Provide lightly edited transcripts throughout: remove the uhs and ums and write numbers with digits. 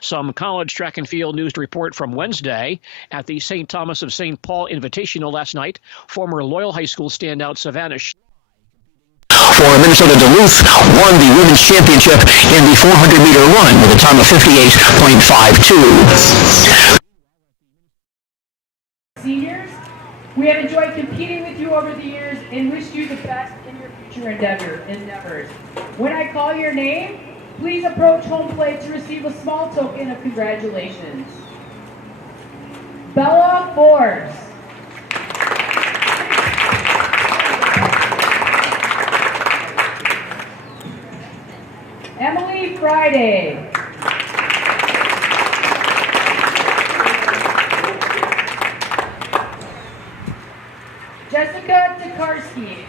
Some college track and field news to report from Wednesday at the St. Thomas of St. Paul Invitational last night. Former Loyal High School standout Savannah for Minnesota Duluth won the women's championship in the 400-meter run with a time of 58.52. Seniors, we have enjoyed competing with you over the years and wish you the best in your future endeavors. When I call your name, please approach home plate to receive a small token of congratulations. Bella Forbes. Emily Friday. Jessica Tokarski.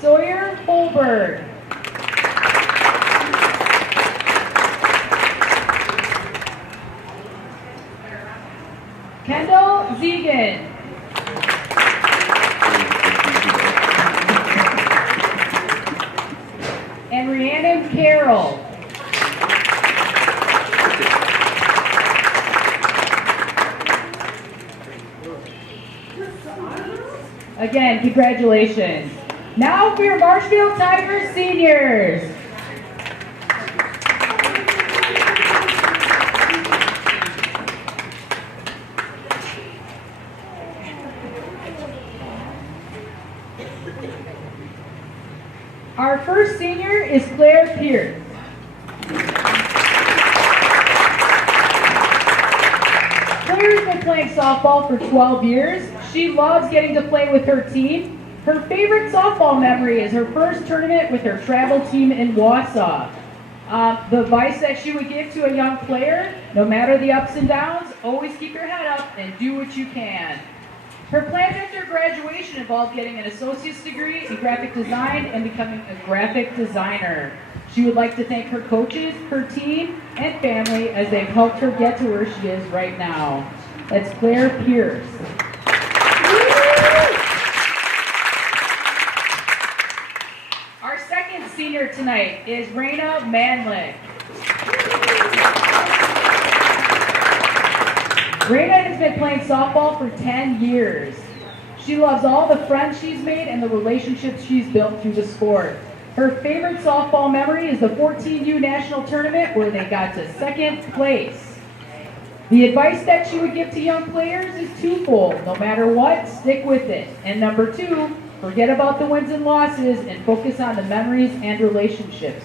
Sawyer Holberg. Kendall Zegan. And Rhiannon Carroll. Again, congratulations. Now for your Marshfield Tigers seniors. Our first senior is Claire Pierce. Claire's been playing softball for 12 years. She loves getting to play with her team. Her favorite softball memory is her first tournament with her travel team in Wausau. The advice that she would give to a young player, no matter the ups and downs, always keep your head up and do what you can. Her plans after graduation involve getting an associate's degree in graphic design and becoming a graphic designer. She would like to thank her coaches, her team, and family as they've helped her get to where she is right now. That's Claire Pierce. Our second senior tonight is Raina Manlick. Raina has been playing softball for 10 years. She loves all the friends she's made and the relationships she's built through the sport. Her favorite softball memory is the 14U National Tournament where they got to second place. The advice that she would give to young players is twofold. No matter what, stick with it. And number two, forget about the wins and losses and focus on the memories and relationships.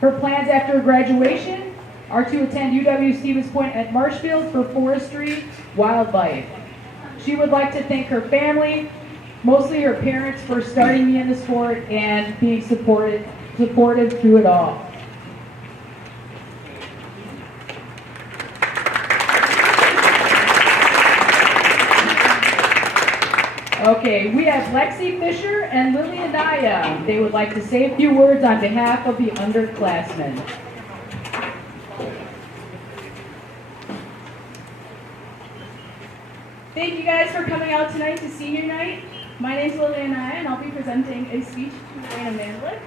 Her plans after graduation are to attend UW Stevens Point at Marshfield for forestry wildlife. She would like to thank her family, mostly her parents, for starting me in the sport and being supportive through it all. Okay, we have Lexi Fisher and Lily Anaya. They would like to say a few words on behalf of the underclassmen. Thank you guys for coming out tonight to senior night. My name is Lily Anaya, and I'll be presenting a speech to Raina Manlick.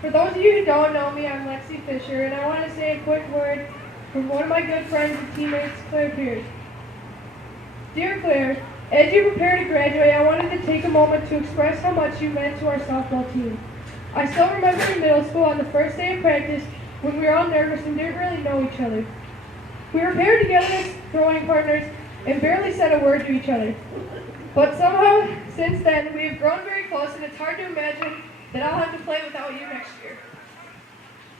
For those of you who don't know me, I'm Lexi Fisher, and I want to say a quick word from one of my good friends and teammates, Claire Pierce. Dear Claire, as you prepare to graduate, I wanted to take a moment to express how much you meant to our softball team. I still remember in middle school on the first day of practice when we were all nervous and didn't really know each other. We were paired together as throwing partners and barely said a word to each other. But somehow, since then, we have grown very close, and it's hard to imagine that I'll have to play without you next year.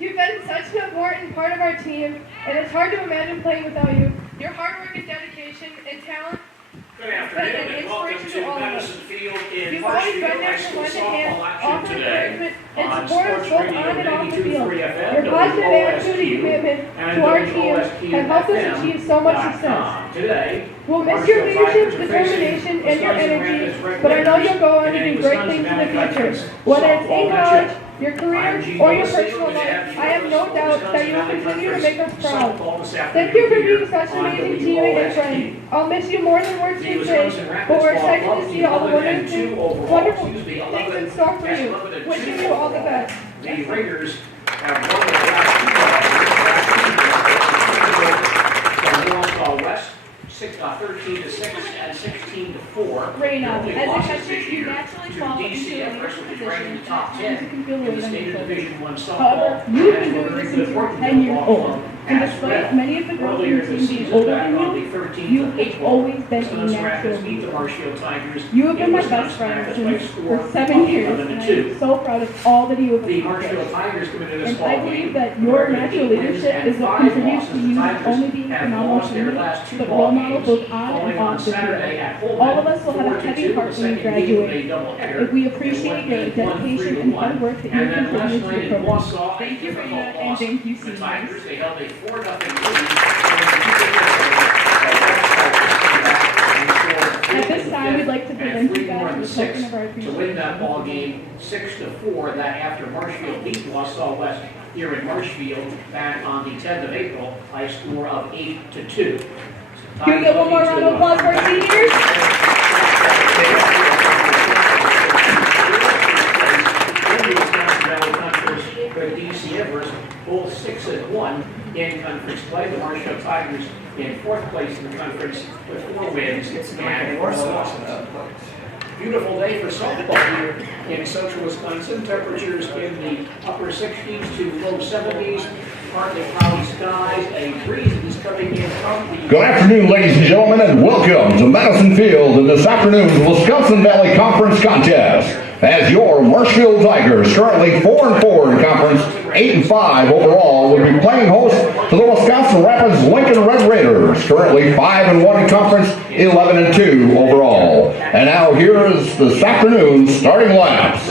You've been such an important part of our team, and it's hard to imagine playing without you. Your hard work and dedication and talent has been an inspiration to all of us. You've always been there to lend a hand, offer encouragement, and support us both on and off the field. Your positive attitude and commitment to our team have helped us achieve so much success. We'll miss your leadership, determination, and your energy, but I know you'll go on to do great things in the future, whether it's in college, your career, or your personal life. I have no doubt that you will continue to make us proud. Thank you for being such an amazing teammate and friend. I'll miss you more than words can say, but we're excited to see all the wonderful things in store for you. Wishing you all the best. The Raiders have won the last from West, 13-6 and 16-4. Reina, as a catcher, you naturally fall into a leadership position ranked in the top at 10 times you can feel in weight the on state your of shoulders. Division I softball. However, you've been doing this since you were 10 years old, and despite many of the girls on your team being older than you have always been a natural beat the leader. Marshfield Tigers. You have been my best friend for 7 years, and I am so proud of all that you have The Marshfield accomplished. Tigers committed this And ball I game. believe that your natural leadership is what contributes to you not only being a phenomenal teammate, but role model both on and off the field. All of us will have a heavy heart when we graduate, if we appreciate your dedication and hard work that you continue to the program. Thank you, Reina, and thank you, seniors. They held a 4-0 At this time, we'd like to present you guys with a token of our to appreciation. win that ball game 6-4. That after Marshfield beat Wausau West here in Marshfield back on the 10th of April by a score of 8-2. Can we get one more round of applause for our seniors? For the DC Everest, both 6-1 in conference play. The Marshfield Tigers in 4th place in the conference with 4 wins and 4 losses. Beautiful day for softball here in central Wisconsin. Temperatures in the upper 60s to low 70s. Partly cloudy skies. A breeze is coming in from the... Good afternoon, ladies and gentlemen, and welcome to Madison Field in this afternoon's Wisconsin Valley Conference contest. As your Marshfield Tigers, currently 4-4 in conference, 8-5 overall, will be playing host to the Wisconsin Rapids Lincoln Red Raiders, currently 5-1 in conference, 11-2 overall. And now here is this afternoon's starting lineups.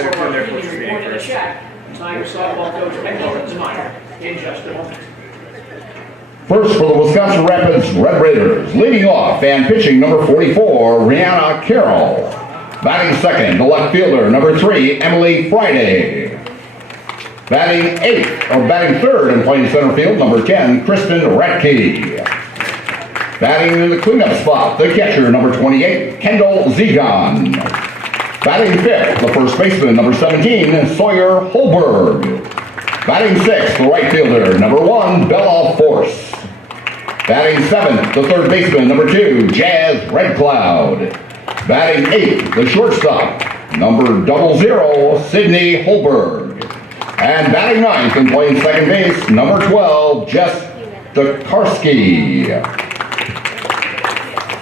Tiger softball coach Becky Linsmeyer in just a moment. First for the Wisconsin Rapids Red Raiders, leading off and pitching number 44, Rihanna Carroll. Batting second, the left fielder, number 3, Emily Friday. Batting third and playing center field, number 10, Kristen Ratke. Batting in the cleanup spot, the catcher, number 28, Kendall Zegon. Batting fifth, the first baseman, number 17, Sawyer Holberg. Batting sixth, the right fielder, number 1, Bella Force. Batting seventh, the third baseman, number 2, Jazz Red Cloud. Batting eighth, the shortstop, number 00, Sydney Holberg. And batting ninth and playing second base, number 12, Jess Tokarski.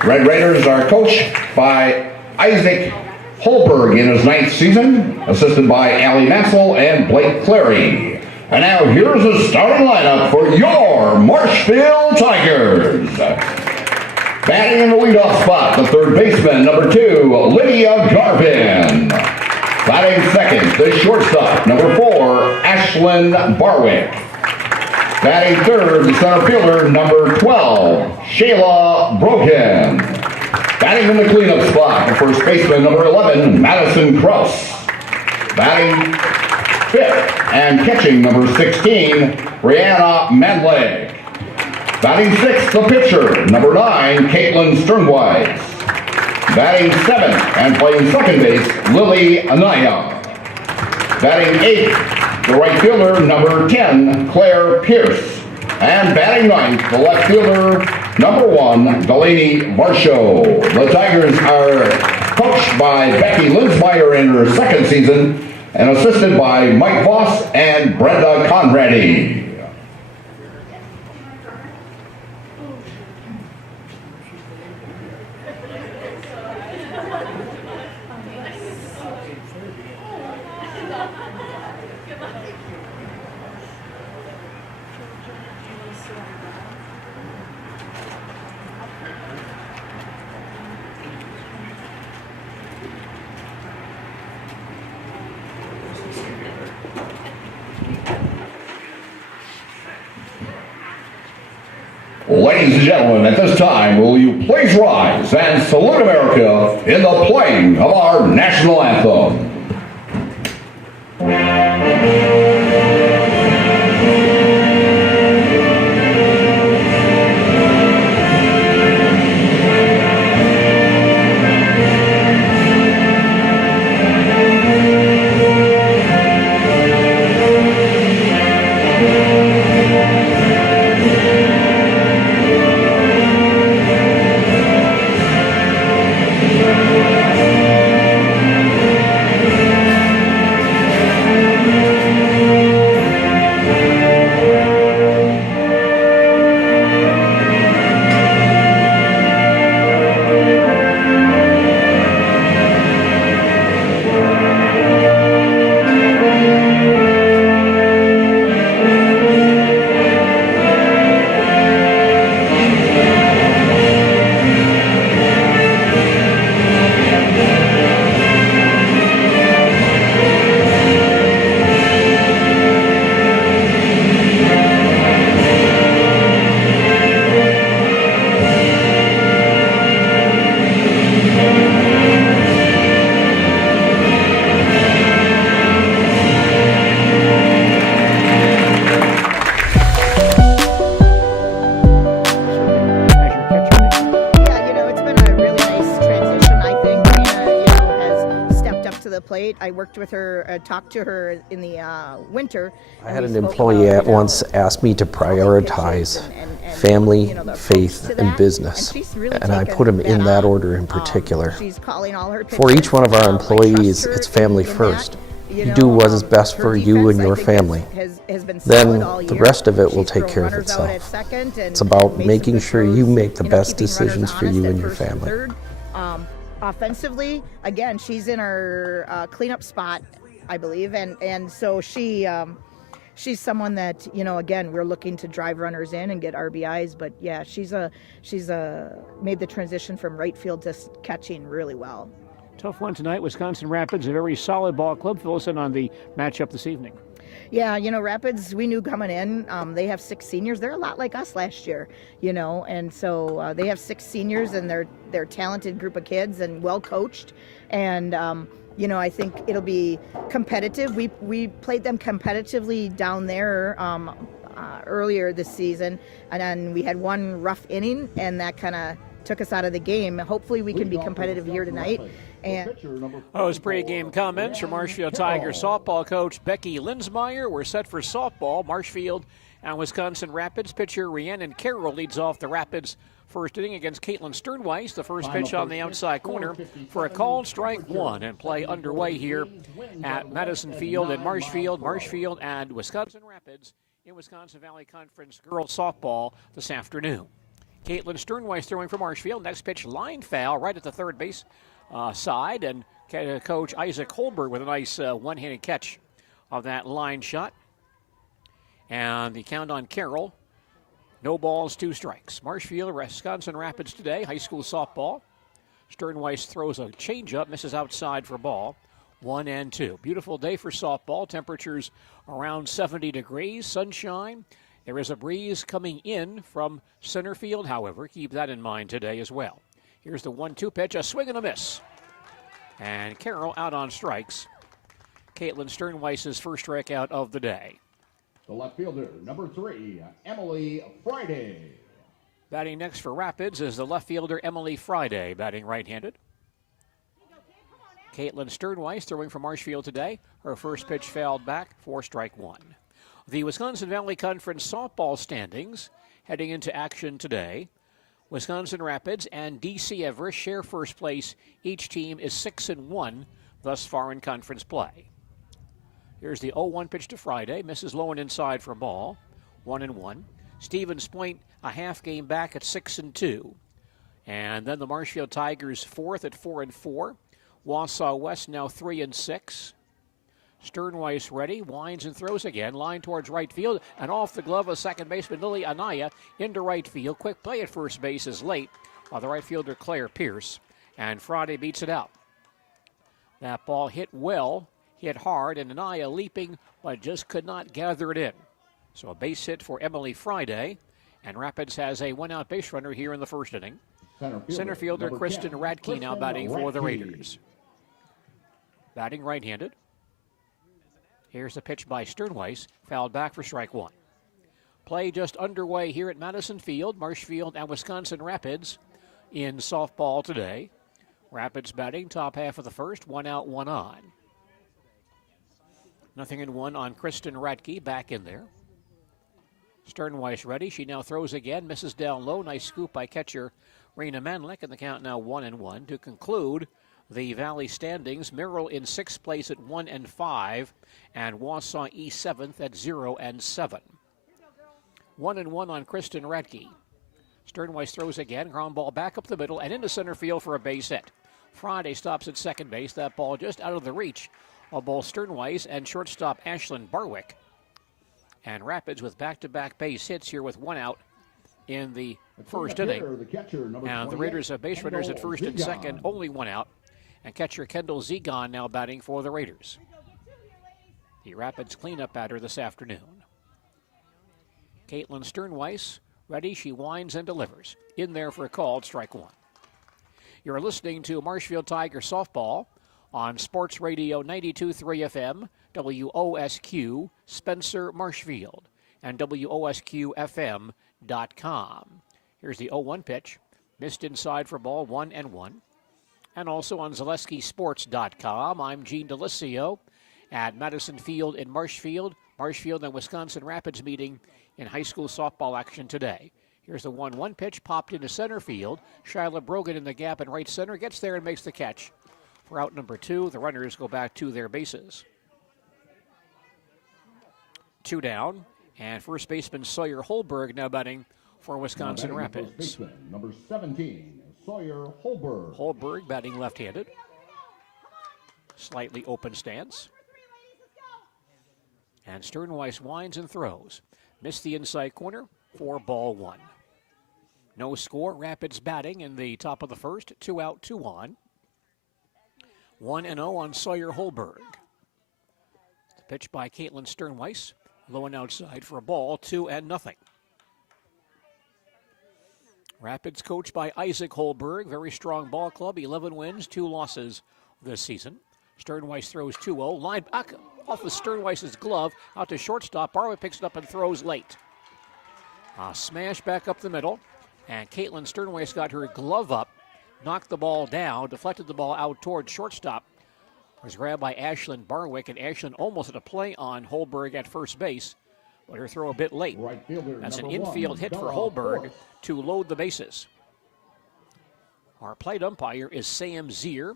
Red Raiders are coached by Isaac Holberg in his 9th season, assisted by Allie Massel and Blake Clary. And now here's the starting lineup for your Marshfield Tigers. Batting in the leadoff spot, the third baseman, number 2, Lydia Garvin. Batting second, the shortstop, number 4, Ashlyn Barwick. Batting third, the center fielder, number 12, Shayla Brogan. Batting in the cleanup spot, the first baseman, number 11, Madison Kraus. Batting fifth and catching, number 16, Brianna Medley. Batting sixth, the pitcher, number 9, Caitlin Sternweiss. Batting seventh and playing second base, Lily Anaya. Batting eighth, the right fielder, number 10, Claire Pierce. And batting ninth, the left fielder, number 1, Delaney Varsho. The Tigers are coached by Becky Linsmeyer in her 2nd season and assisted by Mike Voss and Brenda Conradi. Ladies and gentlemen, at this time, will you please rise and salute America in the playing of our national anthem. the plate. I worked with her, talked to her in the winter. I had an employee at once ask me to prioritize family, faith, and business, and I put them in that order in particular. She's calling all her For each one of our employees, it's family first. You do what is best for you and your family. Then the rest of it will take care of itself. It's about making sure you make the best decisions for you and your family. Offensively, again, she's in her cleanup spot, I believe, and so she's someone that, you know, again, we're looking to drive runners in and get RBIs, but yeah, she's made the transition from right field to catching really well. Tough one tonight. Wisconsin Rapids, a very solid ball club. Fill us in on the matchup this evening. Yeah, you know, Rapids, we knew coming in, they have 6 seniors. They're a lot like us last year, you know, and so they have 6 seniors, and they're a talented group of kids and well coached. And, you know, I think it'll be competitive. We played them competitively down there earlier this season, and then we had one rough inning, and that kind of took us out of the game. Hopefully we can be competitive here tonight. And Those pre-game comments from Marshfield Tigers softball coach Becky Linsmeyer. We're set for softball. Marshfield and Wisconsin Rapids. Pitcher Rhiannon Carroll leads off the Rapids first inning against Caitlin Sternweiss. The first pitch on the outside corner for a called strike one, and play underway here at Madison Field in Marshfield. Marshfield and Wisconsin Rapids in Wisconsin Valley Conference girls softball this afternoon. Caitlin Sternweiss throwing for Marshfield. Next pitch, line foul right at the third base side, and coach Isaac Holberg with a nice one-handed catch of that line shot. And the count on Carroll, no balls, 2 strikes. Marshfield, Wisconsin Rapids today, high school softball. Sternweiss throws a changeup, misses outside for ball. 1-2. Beautiful day for softball. Temperatures around 70 degrees, sunshine. There is a breeze coming in from center field, however. Keep that in mind today as well. Here's the 1-2 pitch, a swing and a miss. And Carroll out on strikes. Caitlin Sternweiss's first strikeout of the day. The left fielder, number 3, Emily Friday. Batting next for Rapids is the left fielder Emily Friday, batting right-handed. Caitlin Sternweiss throwing for Marshfield today. Her first pitch fouled back for strike 1. The Wisconsin Valley Conference softball standings heading into action today. Wisconsin Rapids and DC Everest share first place. Each team is 6-1 thus far in conference play. Here's the 0-1 pitch to Friday. Misses low and inside for a ball. 1-1. Stevens Point a half game back at 6-2. And then the Marshfield Tigers fourth at 4-4. Wausau West now 3-6. Sternweiss ready, winds and throws again, line towards right field, and off the glove of second baseman Lily Anaya into right field. Quick play at first base is late, while the right fielder Claire Pierce, and Friday beats it out. That ball hit well, hit hard, and Anaya leaping, but just could not gather it in. So a base hit for Emily Friday, and Rapids has a one-out base runner here in the first inning. Center fielder Kristen Radke now batting for the Raiders. Batting right-handed. Here's the pitch by Sternweiss, fouled back for strike 1. Play just underway here at Madison Field. Marshfield and Wisconsin Rapids in softball today. Rapids batting top half of the first, 1 out, 1 on. 0-1 on Kristen Radke, back in there. Sternweiss ready. She now throws again, misses down low. Nice scoop by catcher Rena Manlick, and the count now 1-1 to conclude the Valley standings. Merrill in 6th place at 1-5, and Wausau East 7th at 0-7. 1-1 on Kristen Radke. Sternweiss throws again, ground ball back up the middle and into center field for a base hit. Friday stops at second base. That ball just out of the reach of both Sternweiss and shortstop Ashlyn Barwick. And Rapids with back-to-back base hits here with 1 out in the first inning. And the Raiders have base runners at first and second, only 1 out. And catcher Kendall Zegon now batting for the Raiders. The Rapids cleanup batter this afternoon. Caitlin Sternweiss ready. She winds and delivers. In there for a called strike 1. You're listening to Marshfield Tiger softball on Sports Radio 92.3 FM, WOSQ, Spencer, Marshfield, and WOSQFM.com. Here's the 0-1 pitch. Missed inside for ball, 1-1. and also on ZaleskiSports.com. I'm Gene Delisio at Madison Field in Marshfield. Marshfield and Wisconsin Rapids meeting in high school softball action today. Here's the 1-1 pitch popped into center field. Shyla Brogan in the gap in right center gets there and makes the catch. For out number 2, the runners go back to their bases. 2 down, and first baseman Sawyer Holberg now batting for Wisconsin Rapids. Baseman, number 17, Sawyer Holberg. Holberg batting left-handed. Slightly open stance. And Sternweiss winds and throws. Missed the inside corner for ball 1. No score. Rapids batting in the top of the first. 2 out, 2 on. 1-0 on Sawyer Holberg. The pitch by Caitlin Sternweiss. Low and outside for a ball. 2-0. Rapids coached by Isaac Holberg. Very strong ball club. 11 wins, 2 losses this season. Sternweiss throws 2-0. Line back off of Sternweiss's glove. Out to shortstop. Barwick picks it up and throws late. Smash back up the middle. And Caitlin Sternweiss got her glove up. Knocked the ball down. Deflected the ball out towards shortstop. Was grabbed by Ashlyn Barwick. And Ashlyn almost had a play on Holberg at first base. But her throw a bit late. Right fielder, That's an number 1, infield hit for Bella Holberg Force. to load the bases. Our plate umpire is Sam Zier.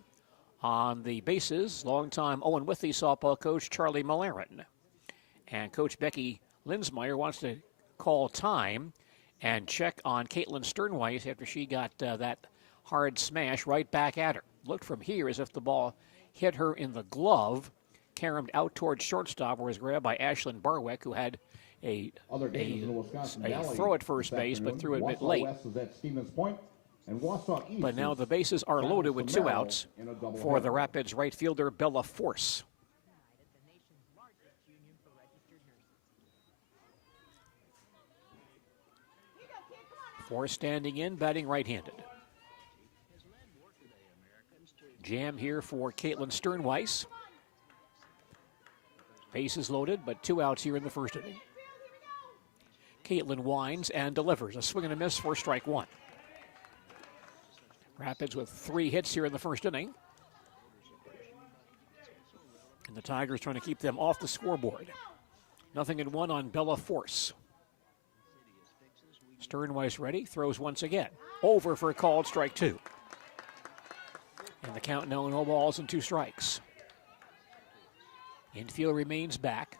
On the bases, longtime Owen Withey softball coach Charlie Malaren. And Coach Becky Linsmeyer wants to call time and check on Caitlin Sternweiss after she got that hard smash right back at her. Looked from here as if the ball hit her in the glove, caromed out towards shortstop, where it was grabbed by Ashlyn Barwick, who had a throw at first base, but threw it a bit late. But now the bases are loaded with 2 outs for the Rapids right fielder Bella Force. Force standing in, batting right-handed. Jam here for Caitlin Sternweiss. Bases loaded, but 2 outs here in the first inning. Caitlin winds and delivers. A swing and a miss for strike 1. Rapids with 3 hits here in the first inning. And the Tigers trying to keep them off the scoreboard. 0-1 on Bella Force. Sternweiss ready, throws once again. Over for a called strike 2. And the count now, no balls and 2 strikes. Infield remains back.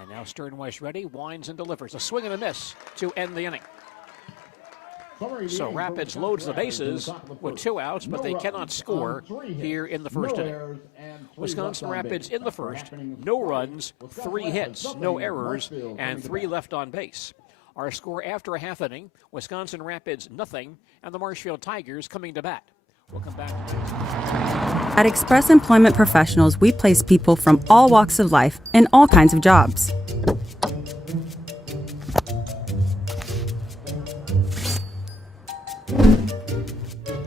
And now Sternweiss ready, winds and delivers. A swing and a miss to end the inning. So Rapids loads the bases with 2 outs, but they cannot score here in the first inning. Wisconsin Rapids in the first, no runs, 3 hits, no errors, and 3 left on base. Our score after a half inning, Wisconsin Rapids 0, and the Marshfield Tigers coming to bat. We'll come back. At Express Employment Professionals, we place people from all walks of life in all kinds of jobs.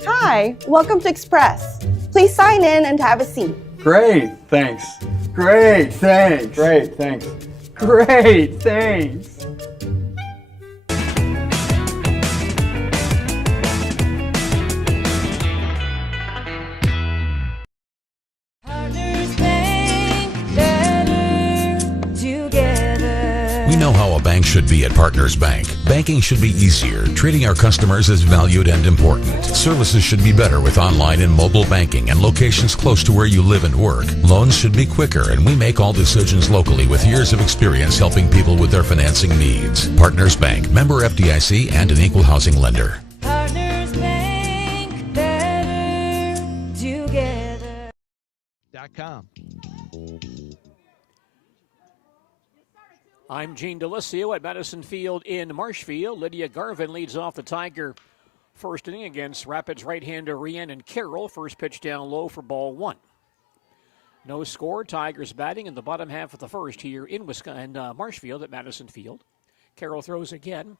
Hi, welcome to Express. Please sign in and have a seat. Great, thanks. Great, thanks. Great, thanks. Great, thanks. We know how a bank should be at Partners Bank. Banking should be easier. Treating our customers as valued and important. Services should be better with online and mobile banking and locations close to where you live and work. Loans should be quicker, and we make all decisions locally with years of experience helping people with their financing needs. Partners Bank, member FDIC, and an equal housing lender. Partners Bank, better together. .com. I'm Gene Delisio at Madison Field in Marshfield. Lydia Garvin leads off the Tiger first inning against Rapids right-hander Rhiannon Carroll. First pitch down low for ball 1. No score. Tigers batting in the bottom half of the first here in Marshfield at Madison Field. Carroll throws again.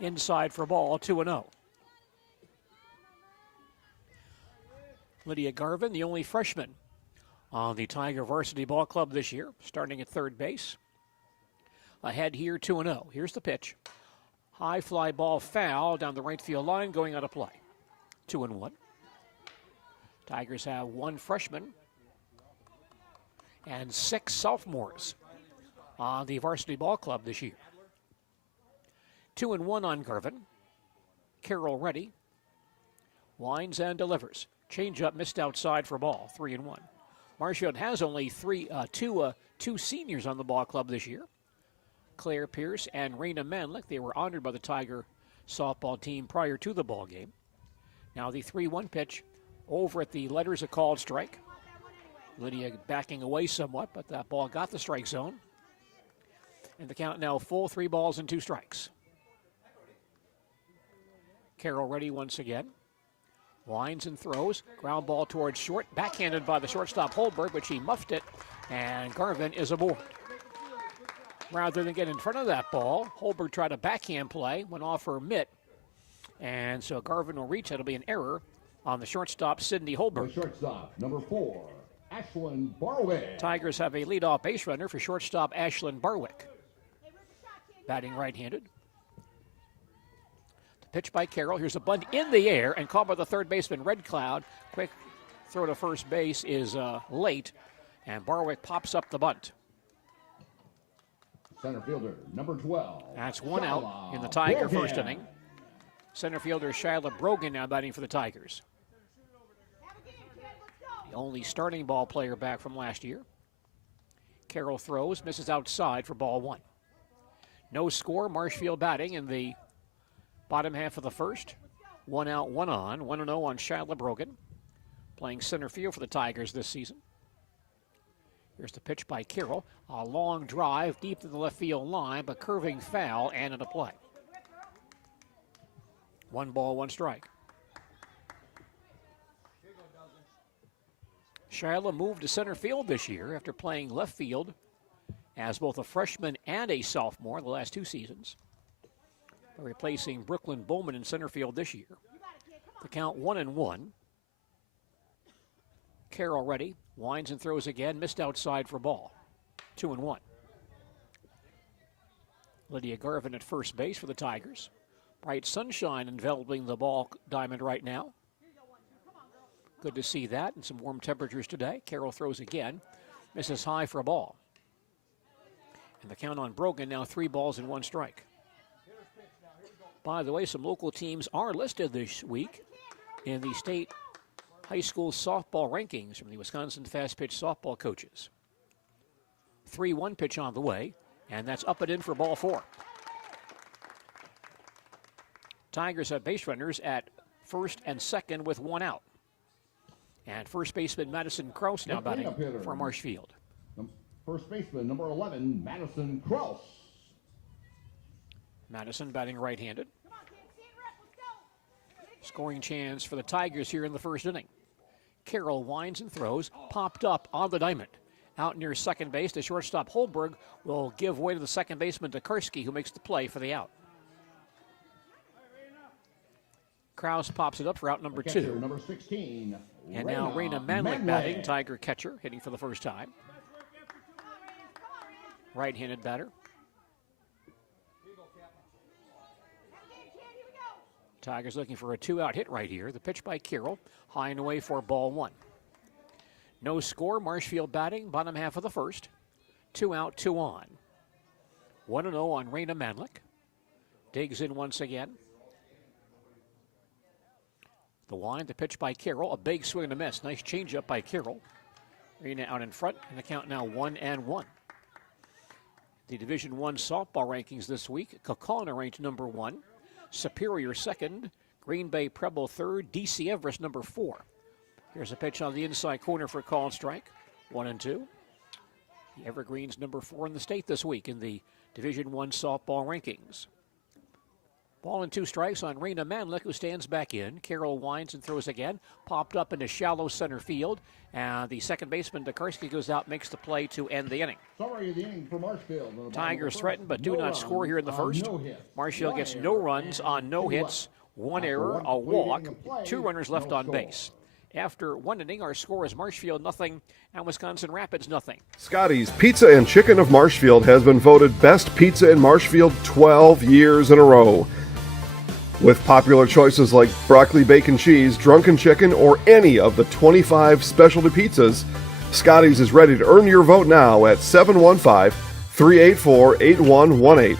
Inside for ball 2-0. Lydia Garvin, the only freshman on the Tiger varsity ball club this year, starting at third base. Ahead here 2-0. Here's the pitch. High fly ball foul down the right field line, going out of play. 2-1. Tigers have 1 freshman and 6 sophomores on the varsity ball club this year. 2-1 on Garvin. Carroll ready. Winds and delivers. Change up missed outside for ball. 3-1. Marshfield has only two seniors on the ball club this year. Claire Pierce and Raina Manlick. They were honored by the Tiger softball team prior to the ball game. Now the 3-1 pitch over at the letters, a called strike. Lydia backing away somewhat, but that ball got the strike zone. And the count now full, 3 balls and 2 strikes. Carroll ready once again. Winds and throws. Ground ball towards short. Backhanded by the shortstop Holberg, but she muffed it, and Garvin is aboard. Rather than get in front of that ball, Holberg tried a backhand play, went off her mitt, and so Garvin will reach. It'll be an error on the shortstop, Sydney Holberg. The shortstop, number 4, Ashlyn Barwick. Tigers have a leadoff base runner for shortstop Ashlyn Barwick. Batting right-handed. The pitch by Carroll. Here's a bunt in the air and caught by the third baseman, Red Cloud. Quick throw to first base is late, and Barwick pops up the bunt. Center fielder, number 12. That's 1 out in the Tiger Brogan. first inning. Center fielder Shyla Brogan now batting for the Tigers. The only starting ball player back from last year. Carroll throws, misses outside for ball 1. No score, Marshfield batting in the bottom half of the first. 1 out, 1 on. 1-0 on Shyla Brogan, playing center field for the Tigers this season. Here's the pitch by Carroll. A long drive deep in the left field line, but curving foul and into play. 1 ball, 1 strike. Shyla moved to center field this year after playing left field as both a freshman and a sophomore the last 2 seasons. They're replacing Brooklyn Bowman in center field this year. The count 1-1. Carroll ready. Winds and throws again. Missed outside for ball. 2-1. Lydia Garvin at first base for the Tigers. Bright sunshine enveloping the ball diamond right now. Good to see that, and some warm temperatures today. Carroll throws again. Misses high for a ball. And the count on Brogan now 3 balls and 1 strike. By the way, some local teams are listed this week in the state high school softball rankings from the Wisconsin Fast Pitch Softball Coaches. 3-1 pitch on the way, and that's up and in for ball 4. Tigers have base runners at first and second with 1 out. And first baseman Madison Krause now batting for Marshfield. First baseman, number 11, Madison Krause. Madison batting right-handed. Scoring chance for the Tigers here in the first inning. Carroll winds and throws, popped up on the diamond. Out near second base, the shortstop Holberg will give way to the second baseman Tokarski, who makes the play for the out. Krause pops it up for out number 2. Number 16. And now Raina Manlick batting, Tiger catcher, hitting for the first time. Right-handed batter. Tigers looking for a 2-out hit right here. The pitch by Carroll, high and away for ball 1. No score, Marshfield batting, bottom half of the first. 2 out, 2 on. 1-0 on Raina Manlick. Digs in once again. The wind, the pitch by Carroll, a big swing and a miss. Nice changeup by Carroll. Raina out in front, and the count now 1-1. The Division I softball rankings this week. Kaukauna ranked number 1. Superior second. Green Bay Preble third. DC Everest number 4. Here's a pitch on the inside corner for a called strike. 1-2. The Evergreens number 4 in the state this week in the Division I softball rankings. Ball and 2 strikes on Raina Manlick, who stands back in. Carroll winds and throws again. Popped up into shallow center field. And the second baseman, Tokarski, goes out, makes the play to end the inning. Summary of the inning for Marshfield. Tigers threaten but do not score here in the first. Marshfield gets no runs on no hits, 1 error, a walk, 2 runners left on base. After 1 inning, our score is Marshfield 0 and Wisconsin Rapids 0. Scotty's Pizza and Chicken of Marshfield has been voted best pizza in Marshfield 12 years in a row. With popular choices like broccoli, bacon, cheese, drunken chicken, or any of the 25 specialty pizzas, Scotty's is ready to earn your vote now at 715-384-8118.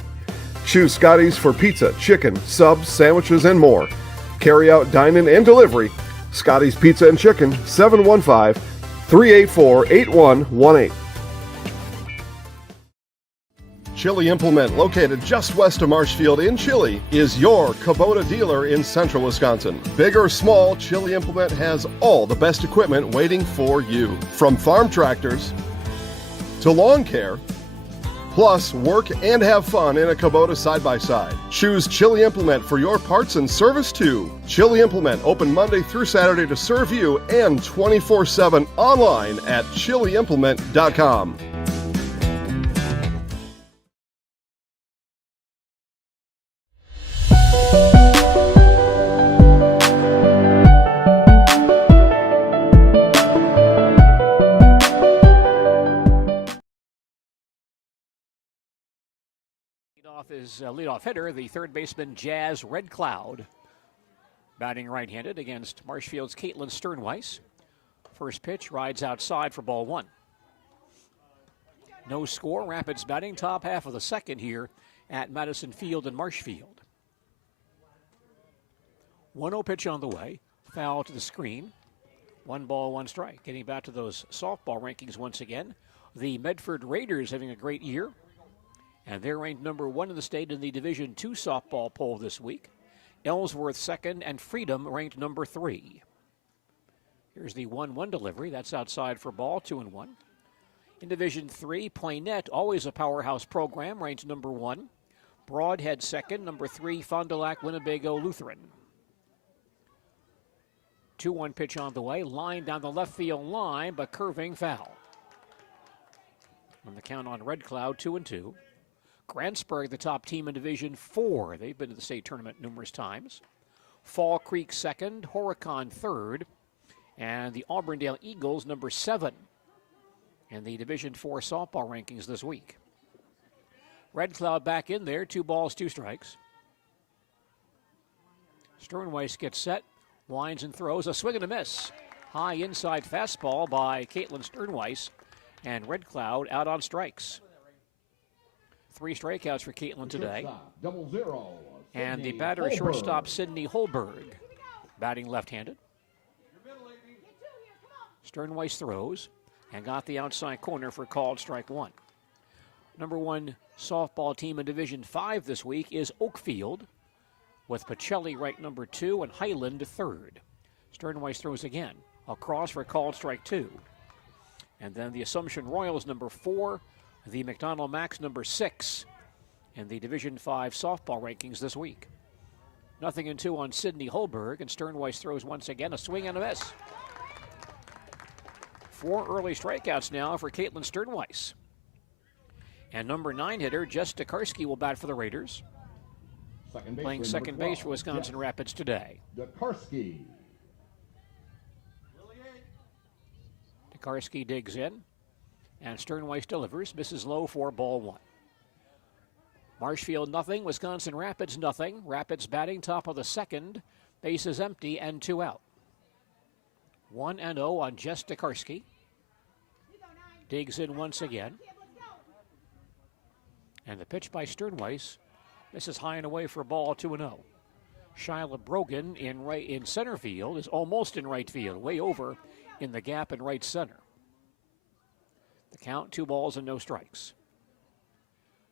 Choose Scotty's for pizza, chicken, subs, sandwiches, and more. Carry out, dine-in, and delivery. Scotty's Pizza and Chicken, 715-384-8118. Chili Implement, located just west of Marshfield in Chili, is your Kubota dealer in central Wisconsin. Big or small, Chili Implement has all the best equipment waiting for you. From farm tractors to lawn care, plus work and have fun in a Kubota side-by-side. Choose Chili Implement for your parts and service too. Chili Implement, open Monday through Saturday to serve you and 24/7 online at chiliimplement.com. Is leadoff hitter, the third baseman Jazz Red Cloud, batting right-handed against Marshfield's Caitlin Sternweiss. First pitch rides outside for ball 1. No score. Rapids batting top half of the second here at Madison Field in Marshfield. 1-0 pitch on the way. Foul to the screen. 1 ball, 1 strike. Getting back to those softball rankings once again. The Medford Raiders having a great year. And they're ranked number 1 in the state in the Division II softball poll this week. Ellsworth second, and Freedom ranked number 3. Here's the 1-1 delivery. That's outside for ball, 2-1. In Division III, Plainette, always a powerhouse program, ranked number 1. Broadhead second, number 3, Fond du Lac Winnebago Lutheran. 2-1 pitch on the way. Line down the left field line, but curving foul. On the count on Red Cloud, 2-2. Grantsburg, the top team in Division IV. They've been to the state tournament numerous times. Fall Creek second, Horicon third, and the Auburndale Eagles number 7 in the Division IV softball rankings this week. Red Cloud back in there, 2 balls, 2 strikes. Sternweiss gets set, winds and throws, a swing and a miss. High inside fastball by Caitlin Sternweiss, and Red Cloud out on strikes. 3 strikeouts for Caitlin today. And the batter, shortstop Sydney Holberg, batting left-handed. Sternweiss throws and got the outside corner for called strike 1. Number 1 softball team in Division V this week is Oakfield, with Pacelli ranked number 2 and Highland third. Sternweiss throws again, across for called strike 2. And then the Assumption Royals number 4, the McDonald Max number 6 in the Division V softball rankings this week. 0-2 on Sydney Holberg, and Sternweiss throws once again, a swing and a miss. 4 early strikeouts now for Caitlin Sternweiss. And number 9 hitter Jess Tokarski will bat for the Raiders. Playing second base for Wisconsin Rapids today. Tokarski digs in, and Sternweiss delivers, misses low for ball 1. Marshfield 0, Wisconsin Rapids 0. Rapids batting top of the second. Base is empty and 2 out. 1-0 on Jess Tokarski. Digs in once again. And the pitch by Sternweiss. This is high and away for a ball, 2-0. Shyla Brogan in center field is almost in right field, way over in the gap in right center. The count, 2 balls and no strikes.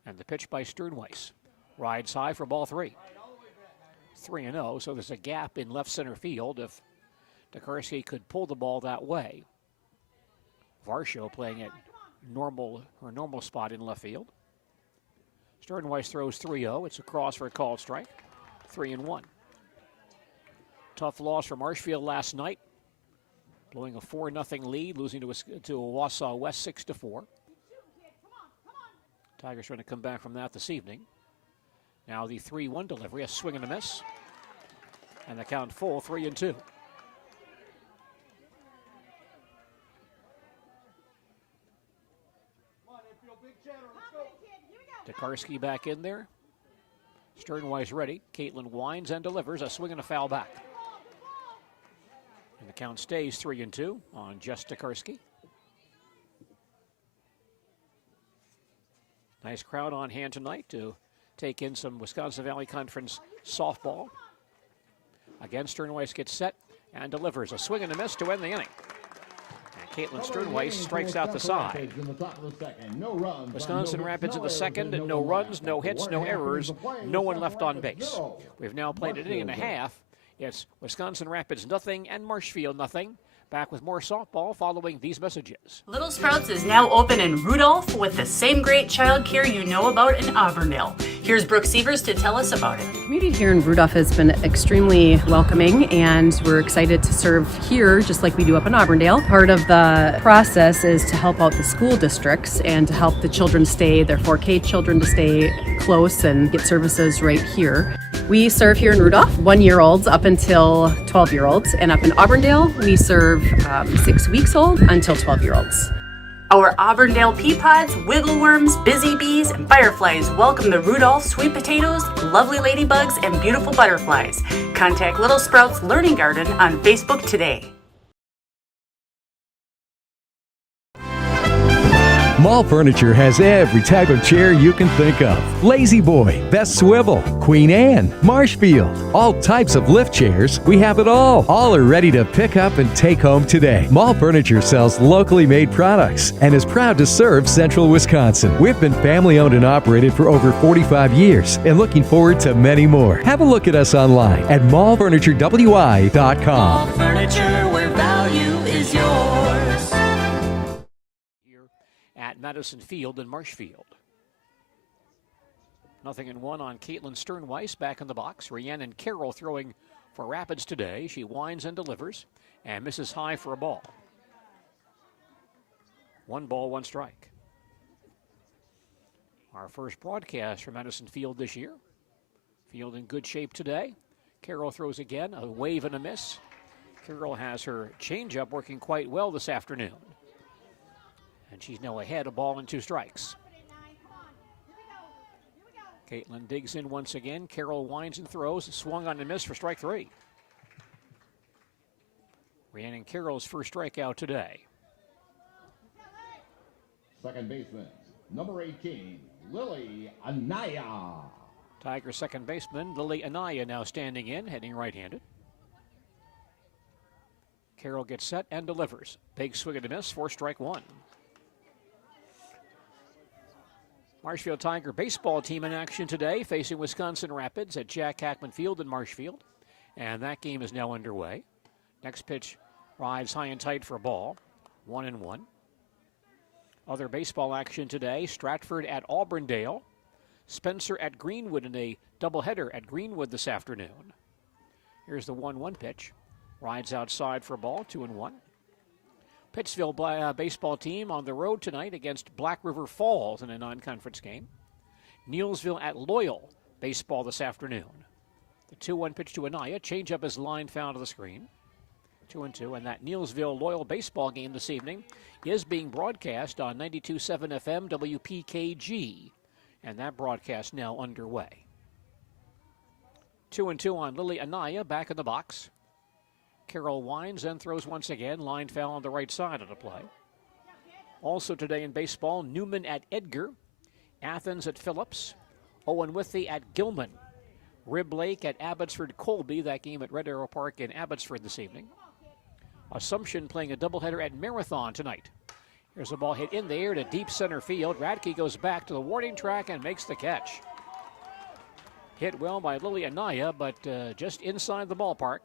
And the pitch by Sternweiss. Rides high for ball 3. 3-0, so there's a gap in left center field if Tokarski could pull the ball that way. Varsho playing at normal spot in left field. Sternweiss throws 3-0. It's a cross for a called strike. 3-1. Tough loss for Marshfield last night. Blowing a 4-0 lead, losing to Wausau West 6-4. Tigers trying to come back from that this evening. Now the 3-1 delivery, a swing and a miss. And the count full, 3-2. Tokarski back in there. Sternweiss ready. Caitlin winds and delivers a swing and a foul back. And the count stays 3-2 on Jess Tokarski. Nice crowd on hand tonight to take in some Wisconsin Valley Conference softball. Again, Sternweiss gets set and delivers a swing and a miss to end the inning. And Caitlin Sternweiss strikes out the side. Wisconsin Rapids in the second, no runs, no hits, no errors, no one left on base. We've now played an inning and a half. It's Wisconsin Rapids nothing and Marshfield nothing. Back with more softball following these messages. Little Sprouts is now open in Rudolph with the same great child care you know about in Auburndale. Here's Brooke Sievers to tell us about it. The community here in Rudolph has been extremely welcoming, and we're excited to serve here just like we do up in Auburndale. Part of the process is to help out the school districts and to help the children stay, their 4K children to stay close and get services right here. We serve here in Rudolph 1-year-olds up until 12-year-olds, and up in Auburndale we serve 6 weeks old until 12-year-olds. Our Auburndale pea pods, wiggle worms, busy bees, and fireflies welcome the Rudolph sweet potatoes, lovely ladybugs, and beautiful butterflies. Contact Little Sprouts Learning Garden on Facebook today. Mall Furniture has every type of chair you can think of. Lazy Boy, Best Swivel, Queen Anne, Marshfield, all types of lift chairs. We have it all. All are ready to pick up and take home today. Mall Furniture sells locally made products and is proud to serve Central Wisconsin. We've been family owned and operated for over 45 years and looking forward to many more. Have a look at us online at mallfurniturewi.com. Mall Furniture, where value is yours. At Madison Field in Marshfield. 0-1 on Caitlin Sternweiss back in the box. Rhiannon Carroll throwing for Rapids today. She winds and delivers and misses high for a ball. 1 ball, 1 strike. Our first broadcast for Madison Field this year. Field in good shape today. Carroll throws again, a wave and a miss. Carroll has her changeup working quite well this afternoon. And she's now ahead, a ball and 2 strikes. Caitlin digs in once again. Carroll winds and throws. Swung on and missed for strike 3. Rhiannon Carroll's first strikeout today. Second baseman, number 18, Lily Anaya. Tiger second baseman, Lily Anaya now standing in, heading right-handed. Carroll gets set and delivers. Big swing and a miss for strike 1. Marshfield Tiger baseball team in action today, facing Wisconsin Rapids at Jack Hackman Field in Marshfield. And that game is now underway. Next pitch rides high and tight for a ball. 1-1. Other baseball action today, Stratford at Auburndale. Spencer at Greenwood in a doubleheader at Greenwood this afternoon. Here's the 1-1 pitch. Rides outside for a ball, 2-1. Pittsville baseball team on the road tonight against Black River Falls in a non-conference game. Neilsville at Loyal baseball this afternoon. The 2-1 pitch to Anaya. Changeup is line foul to the screen. 2-2, and that Neilsville Loyal baseball game this evening is being broadcast on 92.7 FM WPKG, and that broadcast now underway. 2-2 on Lily Anaya, back in the box. Carroll winds and throws once again. Line foul on the right side of the play. Also today in baseball, Newman at Edgar, Athens at Phillips, Owen Withey at Gilman, Rib Lake at Abbotsford Colby, that game at Red Arrow Park in Abbotsford this evening. Assumption playing a doubleheader at Marathon tonight. Here's a ball hit in the air to deep center field. Radke goes back to the warning track and makes the catch. Hit well by Lily Anaya, but just inside the ballpark.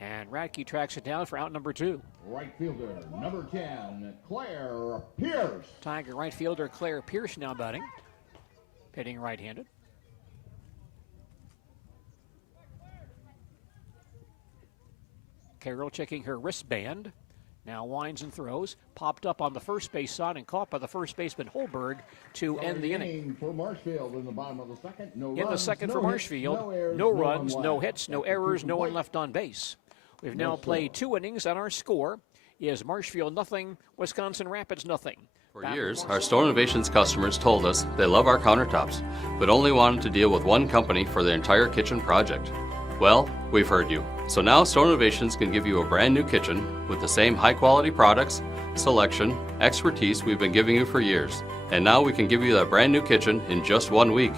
And Radke tracks it down for out number 2. Right fielder, number 10, Claire Pierce. Tiger right fielder Claire Pierce now batting. Hitting right-handed. Carroll checking her wristband. Now winds and throws. Popped up on the first base side and caught by the first baseman Holberg to end the inning. For Marshfield in the bottom of the second. In the second for Marshfield. No runs, no hits, no errors, no one left on base. We've now played 2 innings, and our score is Marshfield nothing, Wisconsin Rapids nothing. For years, our Stone Innovations customers told us they love our countertops, but only wanted to deal with one company for their entire kitchen project. Well, we've heard you. So now Stone Innovations can give you a brand new kitchen with the same high quality products, selection, expertise we've been giving you for years. And now we can give you that brand new kitchen in just 1 week.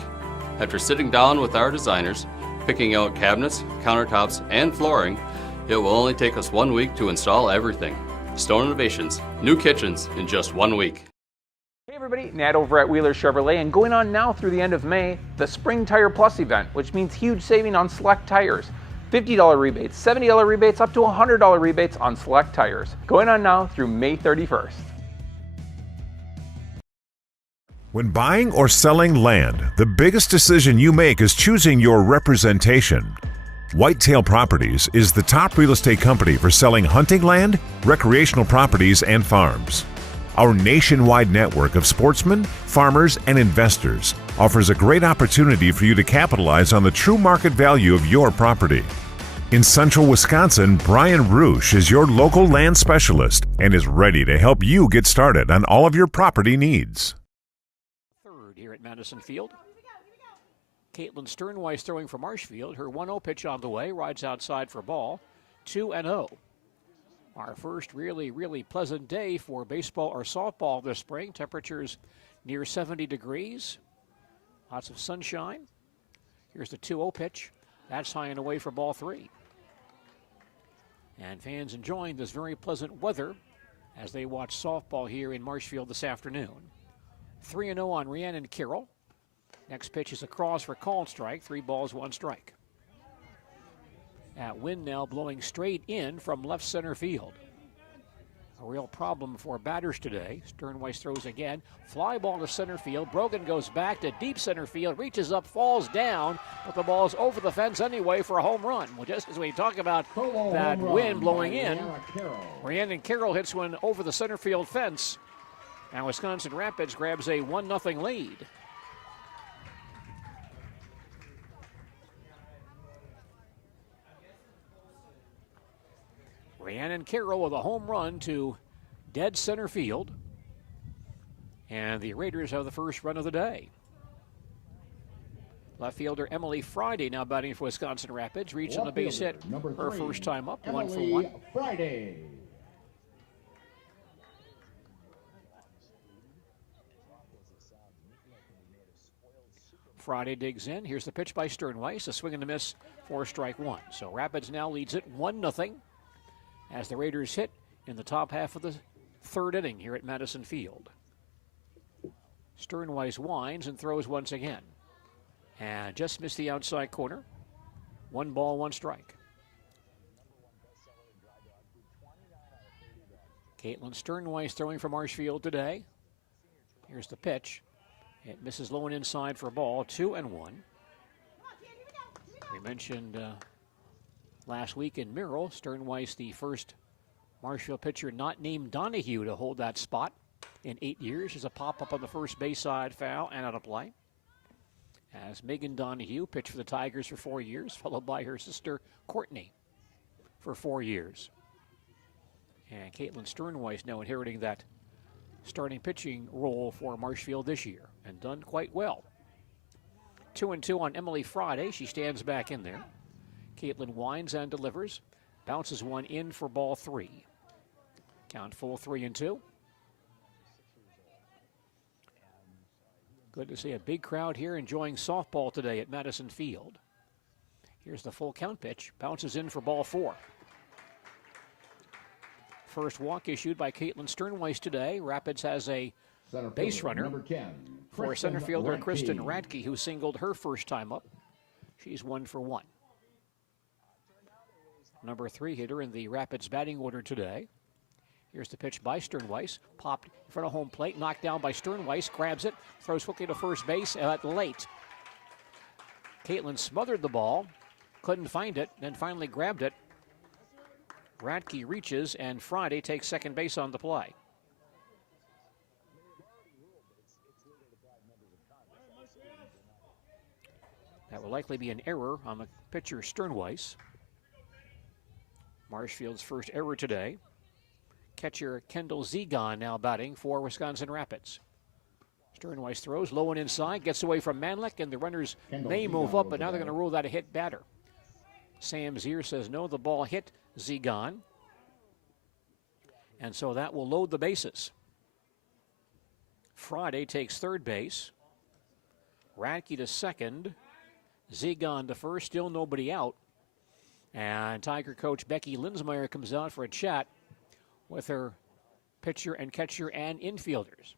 After sitting down with our designers, picking out cabinets, countertops, and flooring, it will only take us 1 week to install everything. Stone Innovations, new kitchens in just 1 week. Hey everybody, Nat over at Wheeler Chevrolet, and going on now through the end of May, the Spring Tire Plus event, which means huge saving on select tires. $50 rebates, $70 rebates, up to $100 rebates on select tires. Going on now through May 31st. When buying or selling land, the biggest decision you make is choosing your representation. Whitetail Properties is the top real estate company for selling hunting land, recreational properties, and farms. Our nationwide network of sportsmen, farmers, and investors offers a great opportunity for you to capitalize on the true market value of your property. In central Wisconsin, Brian Roosh is your local land specialist and is ready to help you get started on all of your property needs. Third here at Madison Field. Caitlin Sternweiss throwing for Marshfield. Her 1-0 pitch on the way, rides outside for ball, 2-0. Our first really pleasant day for baseball or softball this spring. Temperatures near 70 degrees. Lots of sunshine. Here's the 2-0 pitch. That's high and away for ball 3. And fans enjoying this very pleasant weather as they watch softball here in Marshfield this afternoon. 3-0 on Rhiannon Carroll. Next pitch is a cross for called strike. 3 balls, 1 strike. That wind now blowing straight in from left center field. A real problem for batters today. Sternweiss throws again. Fly ball to center field. Brogan goes back to deep center field. Reaches up, falls down, but the ball's over the fence anyway for a home run. Well, just as we talk about that wind blowing in, Rhiannon Carroll hits one over the center field fence. And Wisconsin Rapids grabs a 1-0 lead. Rhiannon Carroll with a home run to dead center field. And the Raiders have the first run of the day. Left fielder Emily Friday now batting for Wisconsin Rapids. Reached on the base hit her first time up, 1 for 1. Friday. Friday digs in. Here's the pitch by Sternweiss. A swing and a miss for strike 1. So Rapids now leads it 1-0. As the Raiders hit in the top half of the third inning here at Madison Field. Sternweiss winds and throws once again. And just missed the outside corner. 1 ball, 1 strike. Caitlin Sternweiss throwing for Marshfield today. Here's the pitch. It misses low and inside for a ball, 2-1. We mentioned last week in Merrill, Sternweiss, the first Marshfield pitcher not named Donahue to hold that spot in 8 years. There's a pop-up on the first base side, foul, and out of play. As Megan Donahue pitched for the Tigers for 4 years, followed by her sister Courtney for 4 years. And Caitlin Sternweiss now inheriting that starting pitching role for Marshfield this year, and done quite well. 2-2 on Emily Friday. She stands back in there. Caitlin winds and delivers. Bounces one in for ball 3. Count full 3-2. Good to see a big crowd here enjoying softball today at Madison Field. Here's the full count pitch. Bounces in for ball 4. First walk issued by Caitlin Sternweiss today. Rapids has a base runner for center fielder Kristen Radke, who singled her first time up. She's 1 for 1. Number 3 hitter in the Rapids batting order today. Here's the pitch by Sternweiss. Popped in front of home plate. Knocked down by Sternweiss. Grabs it. Throws quickly to first base late. Caitlin smothered the ball. Couldn't find it. Then finally grabbed it. Radke reaches, and Friday takes second base on the play. That will likely be an error on the pitcher Sternweiss. Marshfield's first error today. Catcher Kendall Zegon now batting for Wisconsin Rapids. Sternweiss throws low and inside, gets away from Manlick, and the runners may move up, but now they're going to rule that a hit batter. Sam Zier says no, the ball hit Zegon. And so that will load the bases. Friday takes third base. Radke to second. Zegon to first, still nobody out. And Tiger coach Becky Linsmeyer comes out for a chat with her pitcher and catcher and infielders.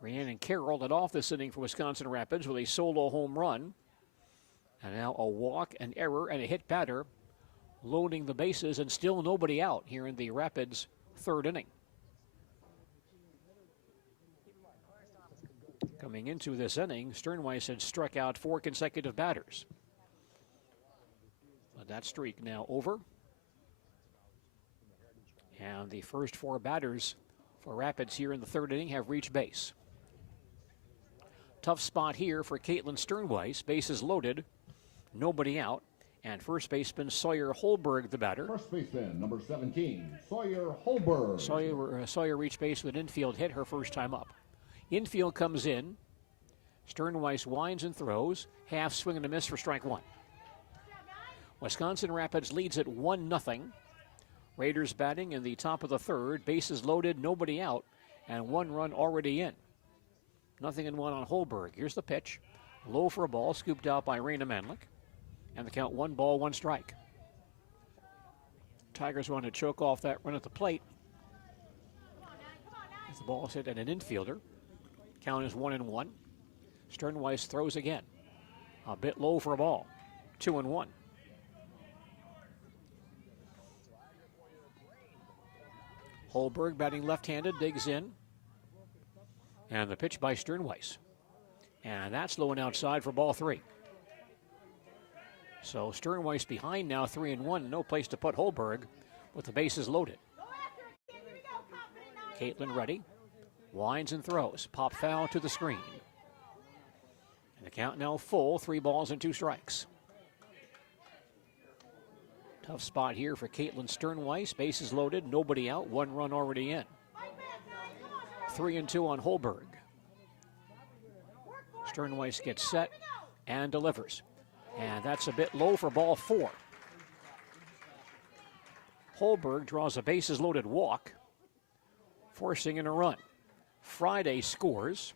Rhiannon Carroll led off this inning for Wisconsin Rapids with a solo home run. And now a walk, an error, and a hit batter loading the bases, and still nobody out here in the Rapids third inning. Coming into this inning, Sternweiss had struck out 4 consecutive batters. But that streak now over. And the first 4 batters for Rapids here in the third inning have reached base. Tough spot here for Caitlin Sternweiss. Bases loaded, nobody out. And first baseman Sawyer Holberg, the batter. First baseman, number 17, Sawyer Holberg. Sawyer reached base with an infield hit her first time up. Infield comes in. Sternweiss winds and throws. Half swing and a miss for strike 1. Wisconsin Rapids leads at 1-0. Raiders batting in the top of the third. Bases loaded, nobody out, and 1 run already in. 0-1 on Holberg. Here's the pitch. Low for a ball, scooped out by Raina Manlick. And the count 1 ball, 1 strike. Tigers want to choke off that run at the plate. As the ball is hit at an infielder. Count is 1-1. Sternweiss throws again. A bit low for a ball. 2-1. Holberg batting left-handed, digs in. And the pitch by Sternweiss. And that's low and outside for ball 3. So Sternweiss behind now, 3-1. No place to put Holberg with the bases loaded. Caitlin ready. Winds and throws. Pop foul to the screen. And the count now full. 3 balls and 2 strikes. Tough spot here for Caitlin Sternweiss. Bases loaded. Nobody out. 1 run already in. 3-2 on Holberg. Sternweiss gets set and delivers. And that's a bit low for ball 4. Holberg draws a bases-loaded walk, forcing in a run. Friday scores.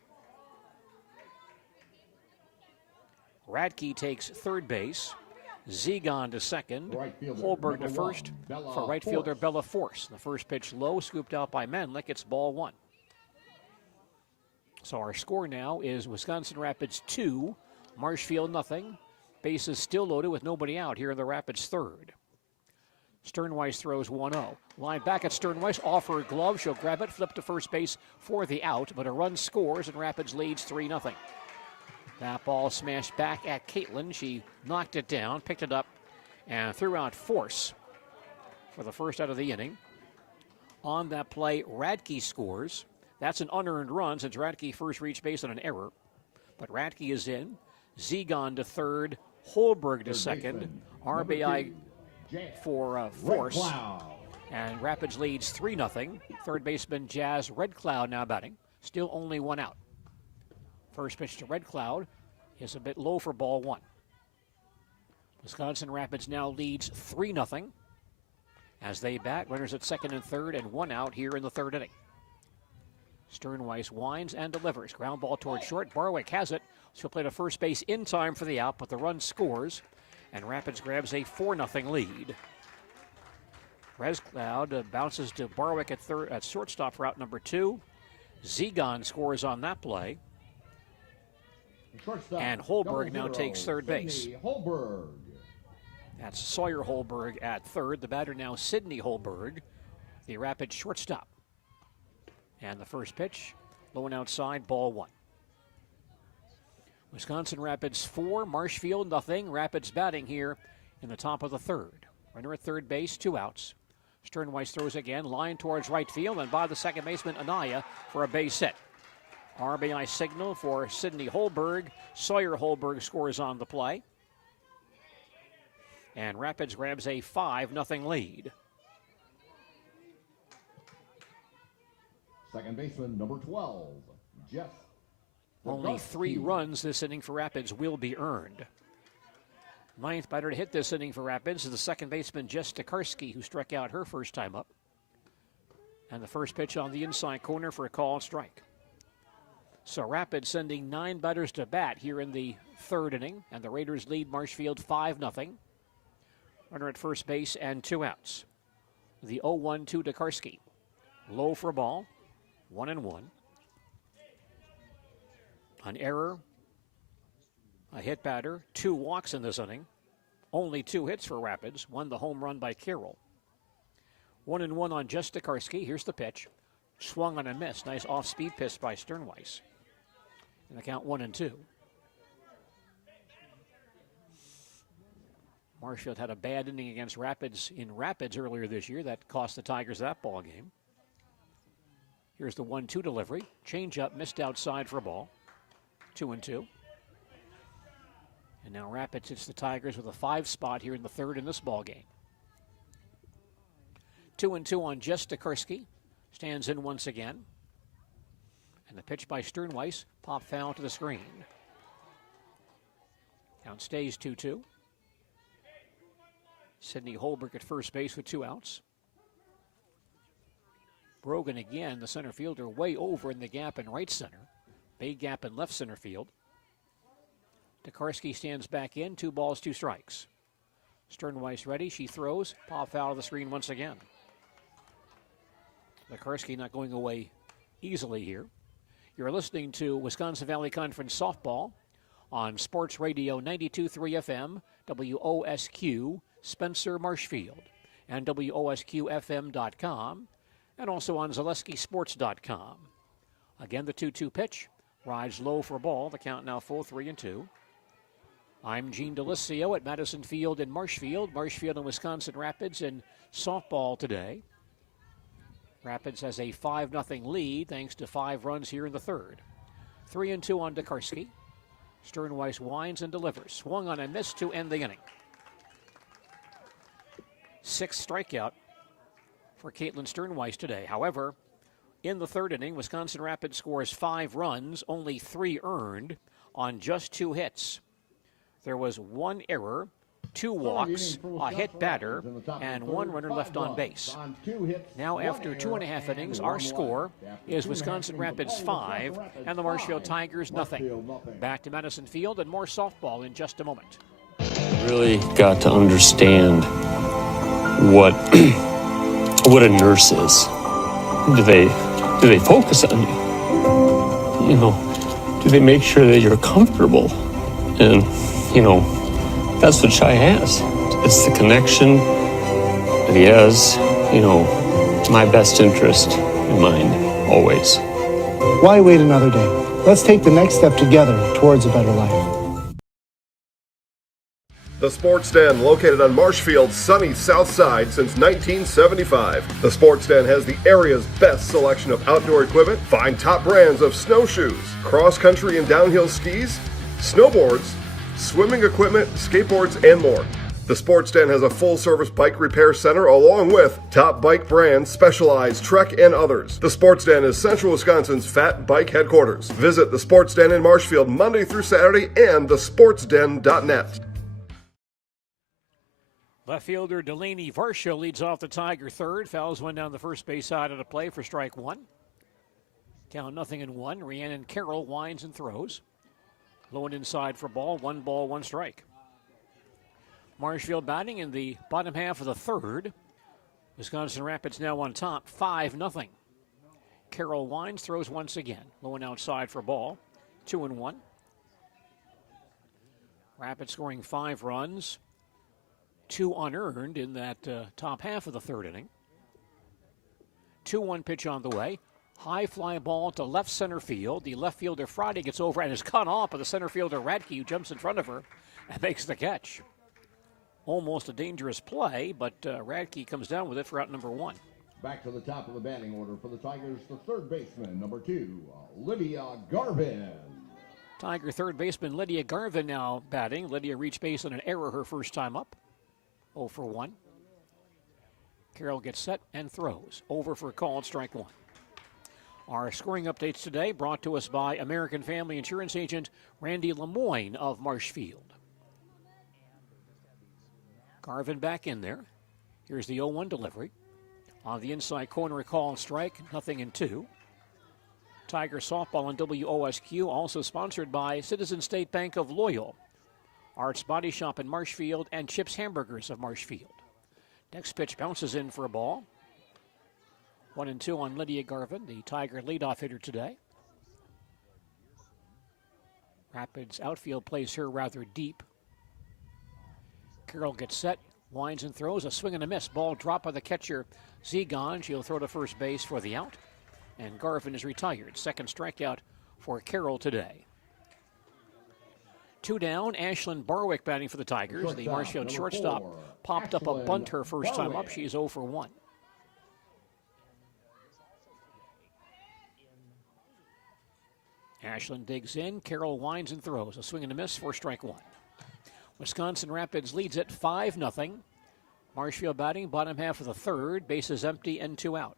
Radke takes third base. Zegon to second. Holberg to first for right fielder Bella Force. The first pitch low, scooped out by Manlick. It's ball 1. So our score now is Wisconsin Rapids 2, Marshfield 0. Bases still loaded with nobody out here in the Rapids third. Sternweiss throws 1-0. Line back at Sternweiss, offer glove, she'll grab it, flip to first base for the out, but a run scores and Rapids leads 3-0. That ball smashed back at Caitlin. She knocked it down, picked it up, and threw out Force for the first out of the inning. On that play, Radke scores. That's an unearned run since Radke first reached base on an error. But Radke is in. Zegon to third. Holberg to second. RBI for Force. And Rapids leads 3-0. Third baseman Jazz Red Cloud now batting. Still only 1 out. First pitch to Red Cloud is a bit low for ball 1. Wisconsin Rapids now leads 3-0 as they bat. Runners at second and third and 1 out here in the third inning. Sternweiss winds and delivers. Ground ball toward short. Barwick has it. She'll play to first base in time for the out, but the run scores, and Rapids grabs a 4-0 lead. Red Cloud bounces to Barwick at shortstop for out number 2. Zegon scores on that play. And Holberg now takes third base. Holberg. That's Sawyer Holberg at third. The batter now Sydney Holberg, the Rapids shortstop. And the first pitch, low and outside, ball 1. Wisconsin Rapids 4, Marshfield 0. Rapids batting here in the top of the third. Runner at third base, 2 outs. Sternweiss throws again, line towards right field, and by the second baseman, Anaya, for a base hit. RBI signal for Sydney Holberg. Sawyer Holberg scores on the play. And Rapids grabs a 5-0 lead. Second baseman, number 12, Jeff. Only 3 runs this inning for Rapids will be earned. Ninth batter to hit this inning for Rapids is the second baseman, Jess Tokarski, who struck out her first time up. And the first pitch on the inside corner for a call and strike. So Rapids sending 9 batters to bat here in the third inning, and the Raiders lead Marshfield 5-0. Runner at first base and 2 outs. The 0-1 to Tokarski. Low for a ball, 1-1. An error, a hit batter, 2 walks in this inning. Only 2 hits for Rapids, 1 the home run by Carroll. 1-1 on Jess Tokarski. Here's the pitch. Swung on and missed. Nice off-speed pitch by Sternweiss. And the count 1-2. Marshfield had a bad inning against Rapids in Rapids earlier this year. That cost the Tigers that ball game. Here's the 1-2 delivery. Change up, missed outside for a ball. 2-2. And now Rapids hits the Tigers with a 5 spot here in the third in this ball game. 2-2 on Jess Tokarski. Stands in once again. And the pitch by Sternweiss. Pop foul to the screen. Count stays 2-2. Sidney Holbrook at first base with 2 outs. Brogan again, the center fielder, way over in the gap in right center. Big gap in left center field. Tokarski stands back in, 2 balls, 2 strikes. Sternweiss ready, she throws. Pop foul to the screen once again. Tokarski not going away easily here. You're listening to Wisconsin Valley Conference Softball on Sports Radio 92.3 FM, WOSQ, Spencer, Marshfield, and WOSQFM.com, and also on ZaleskiSports.com. Again, the 2-2 pitch. Rides low for a ball. The count now full, 3-2. I'm Gene Delisio at Madison Field in Marshfield. Marshfield and Wisconsin Rapids in softball today. Rapids has a 5-0 lead thanks to 5 runs here in the third. 3-2 on Tokarski. Sternweiss winds and delivers. Swung on and missed to end the inning. 6th strikeout for Caitlin Sternweiss today. However, in the third inning, Wisconsin Rapids scores 5 runs, only 3 earned on just 2 hits. There was 1 error, 2 walks, a hit batter, and 1 runner left on base. Now, after 2.5 innings, our score is Wisconsin Rapids 5 and the Marshfield Tigers nothing. Back to Madison Field and more softball in just a moment. Really got to understand what a nurse is. Do they focus on you? You know, do they make sure that you're comfortable? And, you know, that's what Shai has. It's the connection that he has, you know, my best interest in mind, always. Why wait another day? Let's take the next step together towards a better life. The Sports Den, located on Marshfield's sunny south side since 1975. The Sports Den has the area's best selection of outdoor equipment. Find top brands of snowshoes, cross-country and downhill skis, snowboards, swimming equipment, skateboards, and more. The Sports Den has a full-service bike repair center along with top bike brands, Specialized, Trek, and others. The Sports Den is Central Wisconsin's fat bike headquarters. Visit the Sports Den in Marshfield Monday through Saturday and thesportsden.net. Left fielder Delaney Varsha leads off the Tiger third. Fouls one down the first base side of the play for strike 1. Count 0-1. Rhiannon Carroll winds and throws. Low and inside for ball. 1 ball, 1 strike. Marshfield batting in the bottom half of the third. Wisconsin Rapids now on top, 5-0. Carroll winds, throws once again. Low and outside for ball. 2-1. Rapids scoring 5 runs. 2 unearned in that top half of the third inning. 2-1 pitch on the way. High fly ball to left center field. The left fielder Friday gets over and is cut off by the center fielder Radke, who jumps in front of her and makes the catch. Almost a dangerous play, but Radke comes down with it for out number 1. Back to the top of the batting order for the Tigers, the third baseman, number 2, Lydia Garvin. Tiger third baseman Lydia Garvin now batting. Lydia reached base on an error her first time up. 0 for 1. Carroll gets set and throws. Over for a call, strike 1. Our scoring updates today brought to us by American Family Insurance Agent Randy Lemoyne of Marshfield. Garvin back in there. Here's the 0-1 delivery. On the inside corner, a call and strike, 0-2. Tiger Softball on WOSQ, also sponsored by Citizen State Bank of Loyal, Art's Body Shop in Marshfield, and Chip's Hamburgers of Marshfield. Next pitch bounces in for a ball. 1-2 on Lydia Garvin, the Tiger leadoff hitter today. Rapids outfield plays her rather deep. Carroll gets set, winds and throws, a swing and a miss. Ball dropped by the catcher, Zegon. She'll throw to first base for the out. And Garvin is retired. Second strikeout for Carroll today. 2 down, Ashlyn Barwick batting for the Tigers. The Marshfield shortstop popped up a bunt her first time up. She's 0 for 1. Ashlyn digs in. Carroll winds and throws. A swing and a miss for strike 1. Wisconsin Rapids leads it 5-0. Marshfield batting, bottom half of the third. Bases empty and 2 out.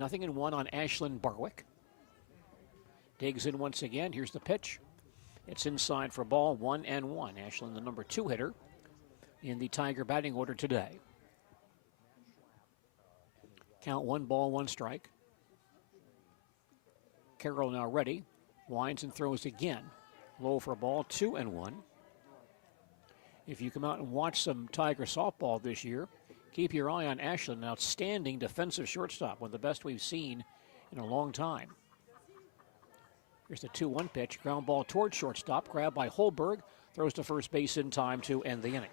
0-1 on Ashlyn Barwick. Digs in once again. Here's the pitch. It's inside for ball, 1-1. Ashlyn, the number 2 hitter in the Tiger batting order today. Count 1 ball, 1 strike. Carroll now ready. Winds and throws again. Low for a ball, 2-1. If you come out and watch some Tiger softball this year, keep your eye on Ashlyn, an outstanding defensive shortstop, one of the best we've seen in a long time. Here's the 2-1 pitch. Ground ball towards shortstop. Grabbed by Holberg. Throws to first base in time to end the inning.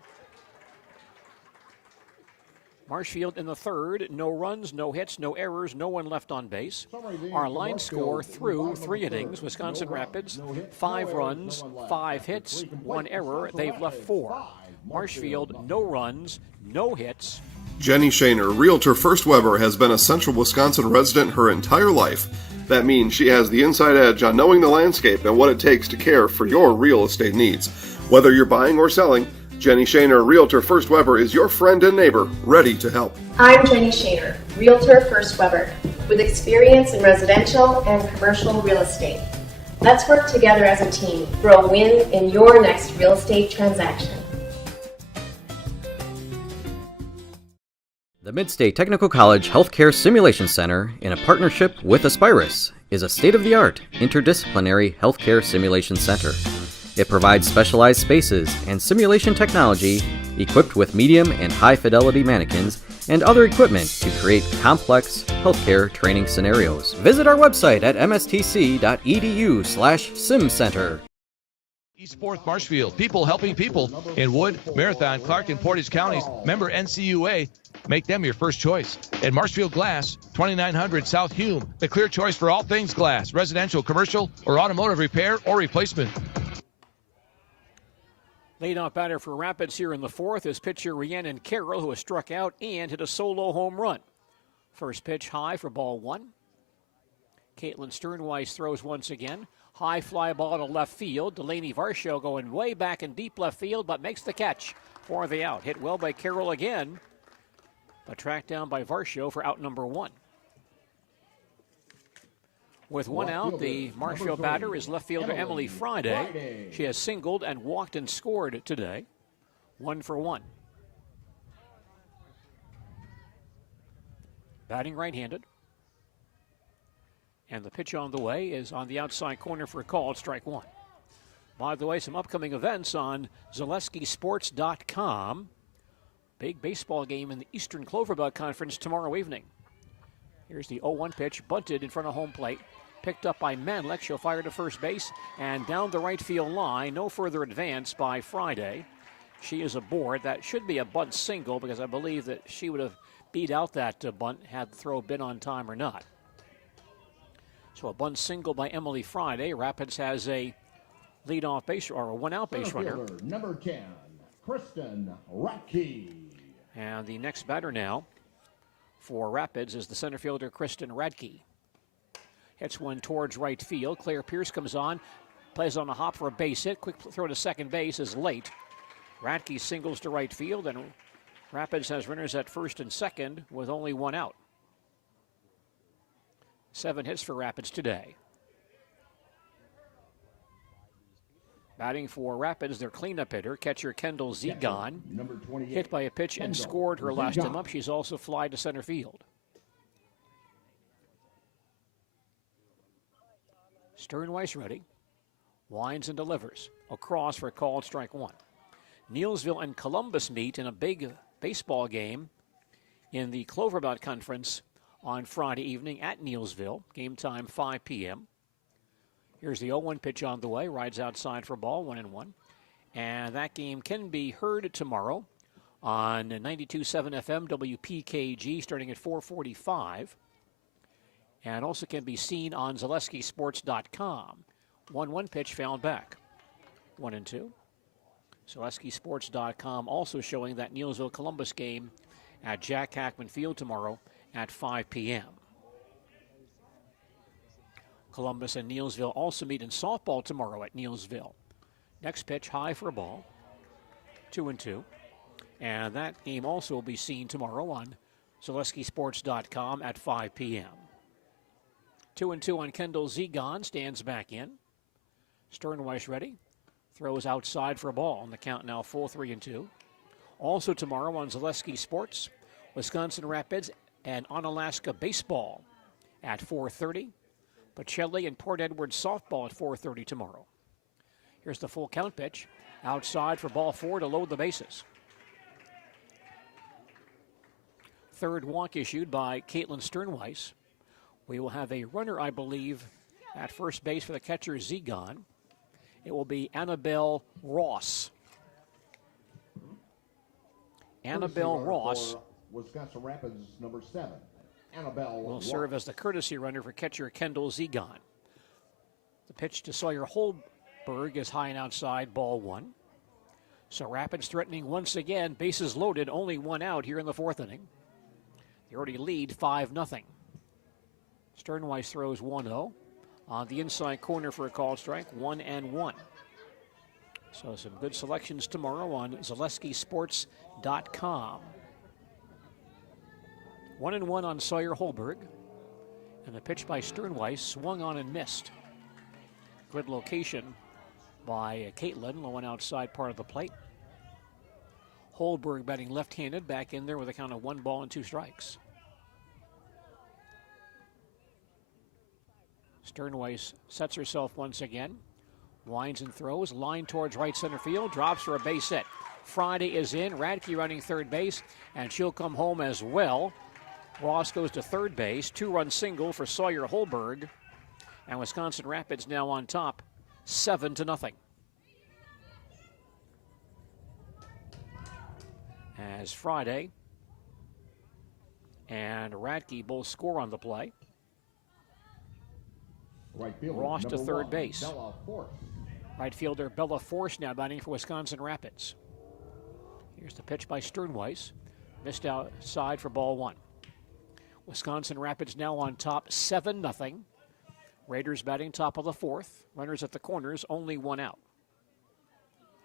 Marshfield in the third. No runs, no hits, no errors, no one left on base. Our line score through 3 innings. Wisconsin Rapids, 5 runs, 5 hits, 1 error. They've left 4. Marshfield, no runs, no hits. Jenny Shaner, Realtor First Weber, has been a Central Wisconsin resident her entire life. That means she has the inside edge on knowing the landscape and what it takes to care for your real estate needs. Whether you're buying or selling, Jenny Shaner, Realtor First Weber, is your friend and neighbor, ready to help. I'm Jenny Shaner, Realtor First Weber, with experience in residential and commercial real estate. Let's work together as a team for a win in your next real estate transaction. The Midstate Technical College Healthcare Simulation Center, in a partnership with Aspirus, is a state-of-the-art, interdisciplinary healthcare simulation center. It provides specialized spaces and simulation technology equipped with medium and high-fidelity mannequins and other equipment to create complex healthcare training scenarios. Visit our website at mstc.edu/simcenter. Eastport Marshfield, people helping people in Wood, Marathon, Clark, and Portage counties. Member NCUA. Make them your first choice. And Marshfield Glass, 2900 South Hume, the clear choice for all things glass, residential, commercial, or automotive repair or replacement. Leadoff batter for Rapids here in the fourth is pitcher Rhiannon Carroll, who has struck out and hit a solo home run. First pitch high for ball 1. Caitlin Sternweiss throws once again. High fly ball to left field. Delaney Varsho going way back in deep left field, but makes the catch for the out. Hit well by Carroll again, but tracked down by Varsho for out number 1. With 1 out, the Marshfield batter is left fielder Emily Friday. She has singled and walked and scored today. 1 for 1. Batting right-handed. And the pitch on the way is on the outside corner for a call, strike 1. By the way, some upcoming events on ZaleskiSports.com. Big baseball game in the Eastern Cloverbelt Conference tomorrow evening. Here's the 0-1 pitch, bunted in front of home plate. Picked up by Manlick. She'll fire to first base and down the right field line. No further advance by Friday. She is aboard. That should be a bunt single because I believe that she would have beat out that bunt had the throw been on time or not. So a bunt single by Emily Friday. Rapids has a leadoff base or a 1-out base runner. Number 10, Kristen Radke. And the next batter now for Rapids is the center fielder Kristen Radke. Hits one towards right field. Claire Pierce comes on, plays on a hop for a base hit. Quick throw to second base is late. Radke singles to right field, and Rapids has runners at first and second with only 1 out. 7 hits for Rapids today. Batting for Rapids, their cleanup hitter, catcher Kendall Zegon, hit by a pitch and scored her last time up. She's also fly to center field. Sternweiss ready, winds and delivers, across for a called strike 1. Neillsville and Columbus meet in a big baseball game in the Clovermount Conference on Friday evening at Neillsville. Game time 5 p.m. Here's the 0-1 pitch on the way. Rides outside for a ball, 1-1. And that game can be heard tomorrow on 92.7 FM WPKG starting at 4:45. And also can be seen on ZaleskiSports.com. 1-1 pitch fouled back. 1-2. ZaleskiSports.com also showing that Neillsville-Columbus game at Jack Hackman Field tomorrow at 5 p.m. Columbus and Neillsville also meet in softball tomorrow at Neillsville. Next pitch, high for a ball, 2-2. And that game also will be seen tomorrow on ZaleskiSports.com at 5 p.m. 2-2 on Kendall Zegon, stands back in. Sternweiss ready, throws outside for a ball, and the count now full 3-2. Also tomorrow on Zaleski Sports, Wisconsin Rapids and Onalaska baseball at 4:30. Pacelli and Port Edward softball at 4:30 tomorrow. Here's the full count pitch. Outside for ball 4 to load the bases. Third walk issued by Caitlin Sternweiss. We will have a runner, I believe, at first base for the catcher Zegon. It will be Annabelle Ross. Annabelle Ross Wisconsin Rapids number 7. Annabelle will Ross serve as the courtesy runner for catcher Kendall Zegon. The pitch to Sawyer Holberg is high and outside, ball 1. So Rapids threatening once again, bases loaded, only 1 out here in the 4th inning. They already lead 5-0. Sternweiss throws 1-0 on the inside corner for a called strike, 1-1. So some good selections tomorrow on ZaleskiSports.com. 1-1 on Sawyer Holberg. And the pitch by Sternweiss swung on and missed. Good location by Caitlin, low and outside part of the plate. Holberg batting left-handed, back in there with a count of 1 ball and 2 strikes. Sternweiss sets herself once again. Winds and throws, line towards right center field, drops for a base hit. Friday is in, Radke running third base, and she'll come home as well. Ross goes to third base, 2-run single for Sawyer Holberg, and Wisconsin Rapids now on top, 7-0. As Friday and Radke both score on the play. Right fielder, Ross to third 1, base. Bella Force. Right fielder Bella Force now batting for Wisconsin Rapids. Here's the pitch by Sternweiss. Missed outside for ball 1. Wisconsin Rapids now on top, 7-0. Raiders batting top of the 4th. Runners at the corners, only 1 out.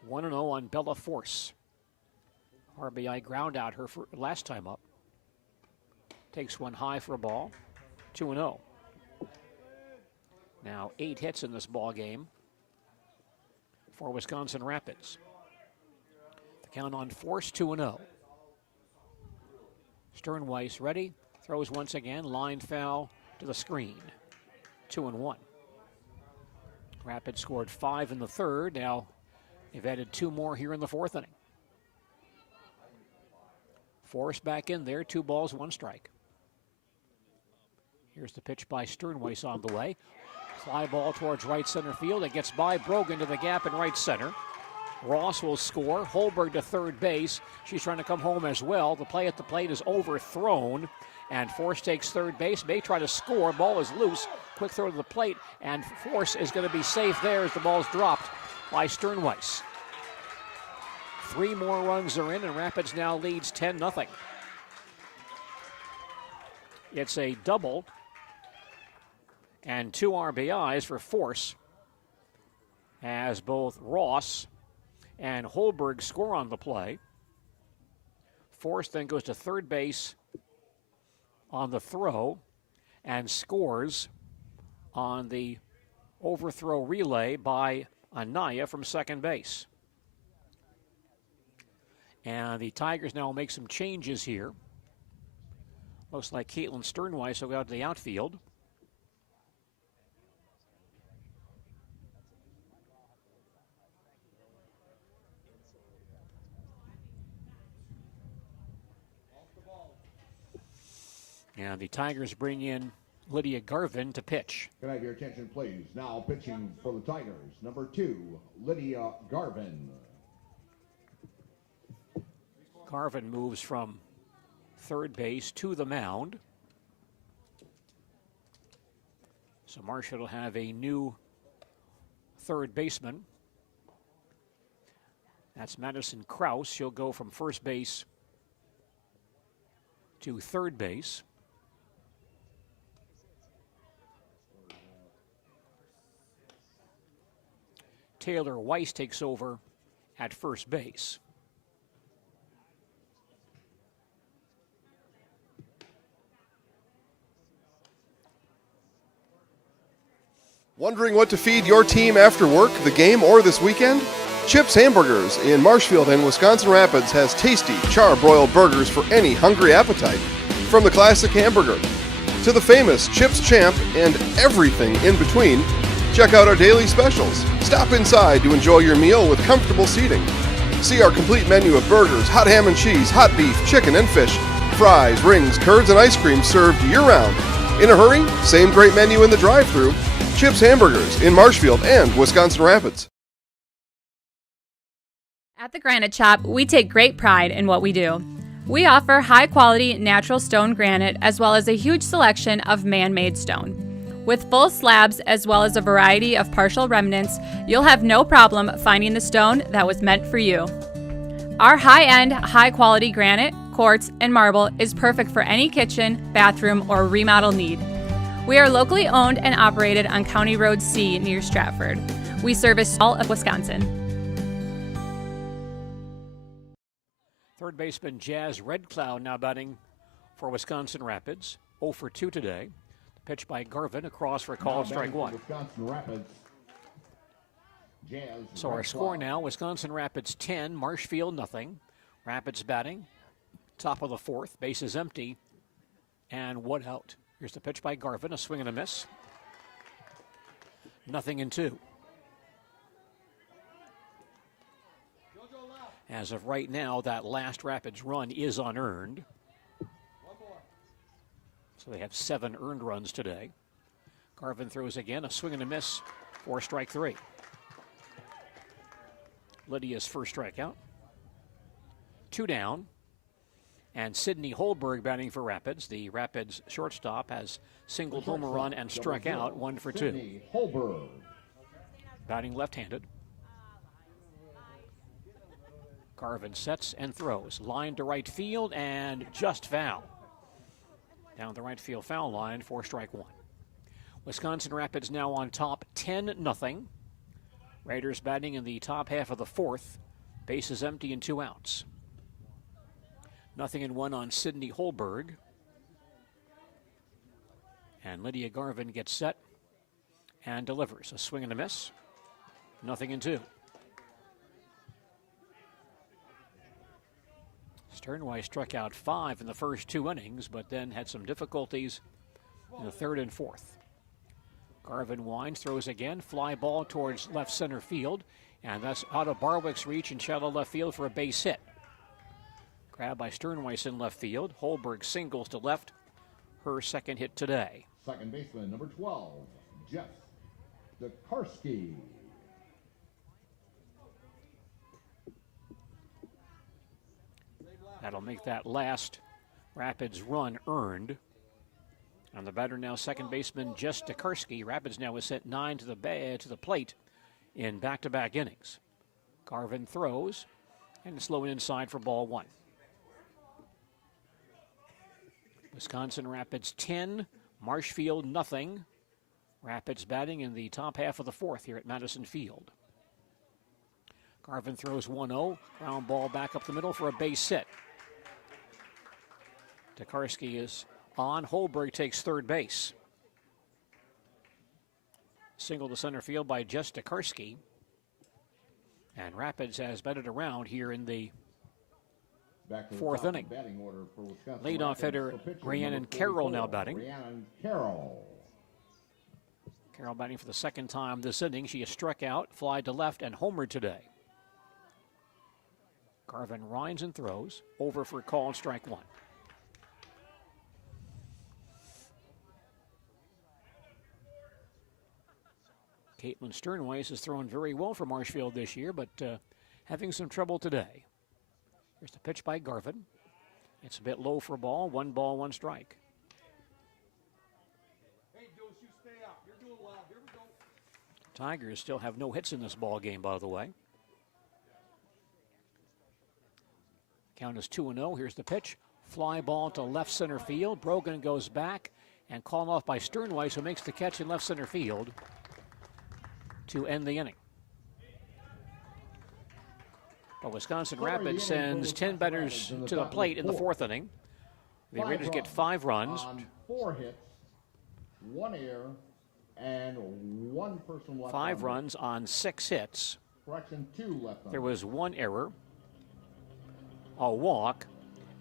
1-0 on Bella Force. RBI ground out her last time up. Takes one high for a ball, 2-0. Now 8 hits in this ball game for Wisconsin Rapids. The count on Force, 2-0. Sternweiss ready, throws once again, line foul to the screen, 2-1. Rapids scored 5 in the 3rd. Now they've added 2 more here in the 4th inning. Force back in there, 2 balls, 1 strike. Here's the pitch by Sternweiss on the way. Fly ball towards right center field. It gets by Brogan to the gap in right center. Ross will score. Holberg to third base. She's trying to come home as well. The play at the plate is overthrown, and Force takes third base. May try to score. Ball is loose. Quick throw to the plate, and Force is going to be safe there as the ball's dropped by Sternweiss. 3 more runs are in, and Rapids now leads 10-0. It's a double and 2 RBIs for Force as both Ross and Holberg score on the play. Force then goes to third base on the throw, and scores on the overthrow relay by Anaya from second base. And the Tigers now make some changes here. Looks like Caitlin Sternweiss will go out to the outfield. And the Tigers bring in Lydia Garvin to pitch. Can I have your attention, please? Now pitching for the Tigers, number 2, Lydia Garvin. Garvin moves from third base to the mound. So Marshfield will have a new third baseman. That's Madison Kraus. She'll go from first base to third base. Taylor Weiss takes over at first base. Wondering what to feed your team after work, the game, or this weekend? Chips Hamburgers in Marshfield and Wisconsin Rapids has tasty char-broiled burgers for any hungry appetite. From the classic hamburger to the famous Chips Champ and everything in between, check out our daily specials. Stop inside to enjoy your meal with comfortable seating. See our complete menu of burgers, hot ham and cheese, hot beef, chicken and fish, fries, rings, curds, and ice cream served year-round. In a hurry? Same great menu in the drive-thru. Chips Hamburgers in Marshfield and Wisconsin Rapids. At the Granite Shop, we take great pride in what we do. We offer high-quality natural stone granite as well as a huge selection of man-made stone. With full slabs as well as a variety of partial remnants, you'll have no problem finding the stone that was meant for you. Our high-end, high-quality granite, quartz, and marble is perfect for any kitchen, bathroom, or remodel need. We are locally owned and operated on County Road C near Stratford. We service all of Wisconsin. Third baseman Jazz Red Cloud now batting for Wisconsin Rapids. 0 for 2 today. Pitch by Garvin across for a call, strike one. Wisconsin Rapids. So our score now, Wisconsin Rapids 10, Marshfield nothing. Rapids batting, top of the fourth, base is empty, and one out. Here's the pitch by Garvin, a swing and a miss. 0-2. As of right now, that last Rapids run is unearned. So they have 7 earned runs today. Garvin throws again, a swing and a miss for strike 3. Lydia's first strikeout. 2 down. And Sydney Holberg batting for Rapids. The Rapids shortstop has singled home run and struck out, 1 for 2. Holberg. Batting left-handed. Garvin sets and throws. Line to right field and just foul. Down the right field foul line for strike 1. Wisconsin Rapids now on top 10-0. Raiders batting in the top half of the fourth. Base is empty and 2 outs. 0-1 on Sydney Holberg. And Lydia Garvin gets set and delivers. A swing and a miss. 0-2. Sternweiss struck out 5 in the first 2 innings, but then had some difficulties in the third and fourth. Garvin winds, throws again, fly ball towards left center field, and that's out of Barwick's reach in shallow left field for a base hit. Grabbed by Sternweiss in left field. Holberg singles to left, her second hit today. Second baseman, number 12, Jeff Dekarsky. That'll make that last Rapids run earned. On the batter now, second baseman Jess Dekarsky. Rapids now has sent 9 to the plate in back-to-back innings. Garvin throws, and it's low inside for ball 1. Wisconsin Rapids 10, Marshfield nothing. Rapids batting in the top half of the fourth here at Madison Field. Garvin throws 1-0, ground ball back up the middle for a base hit. Dekarsky is on. Holberg takes third base. Single to center field by Jess Tokarski. And Rapids has batted around here in the fourth inning. Leadoff hitter Rhiannon Carroll now batting. Carroll batting for the second time this inning. She has struck out, fly to left, and homered today. Garvin Rhines and throws. Over for call and strike one. Caitlin Sternweiss has thrown very well for Marshfield this year, but having some trouble today. Here's the pitch by Garvin. It's a bit low for ball. 1 ball, 1 strike. Tigers still have no hits in this ball game, by the way. Count is 2-0. Here's the pitch. Fly ball to left center field. Brogan goes back and called off by Sternweiss, who makes the catch in left center field to end the inning. But Wisconsin Rapids sends 10 batters to the plate in the fourth inning. The Raiders get 5 runs. 4 hits, 1 error, and 1 person left. 5 runs on 6 hits. Correction, 2 left. There was 1 error, a walk,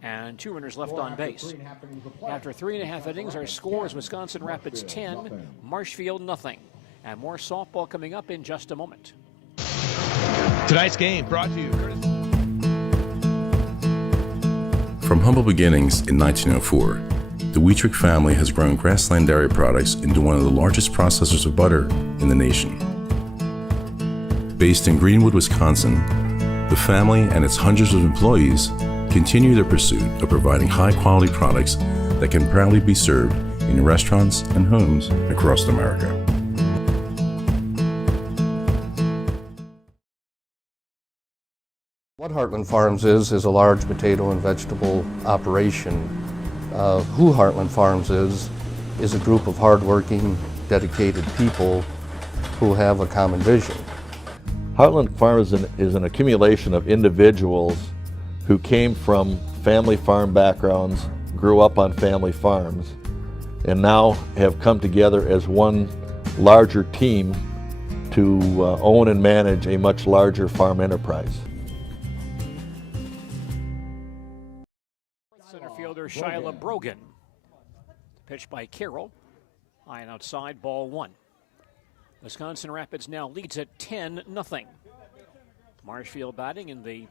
and 2 runners left on base. After 3.5 innings, our score is Wisconsin Rapids 10, Marshfield nothing. And more softball coming up in just a moment. Tonight's game brought to you. From humble beginnings in 1904, the Wheatrick family has grown Grassland Dairy Products into one of the largest processors of butter in the nation. Based in Greenwood, Wisconsin, the family and its hundreds of employees continue their pursuit of providing high-quality products that can proudly be served in restaurants and homes across America. What Heartland Farms is a large potato and vegetable operation. Who Heartland Farms is a group of hardworking, dedicated people who have a common vision. Heartland Farms is an accumulation of individuals who came from family farm backgrounds, grew up on family farms, and now have come together as one larger team to own and manage a much larger farm enterprise. Center fielder Shyla Brogan. Pitch by Carroll. High and outside, ball 1. Wisconsin Rapids now leads at 10-0. Marshfield batting in the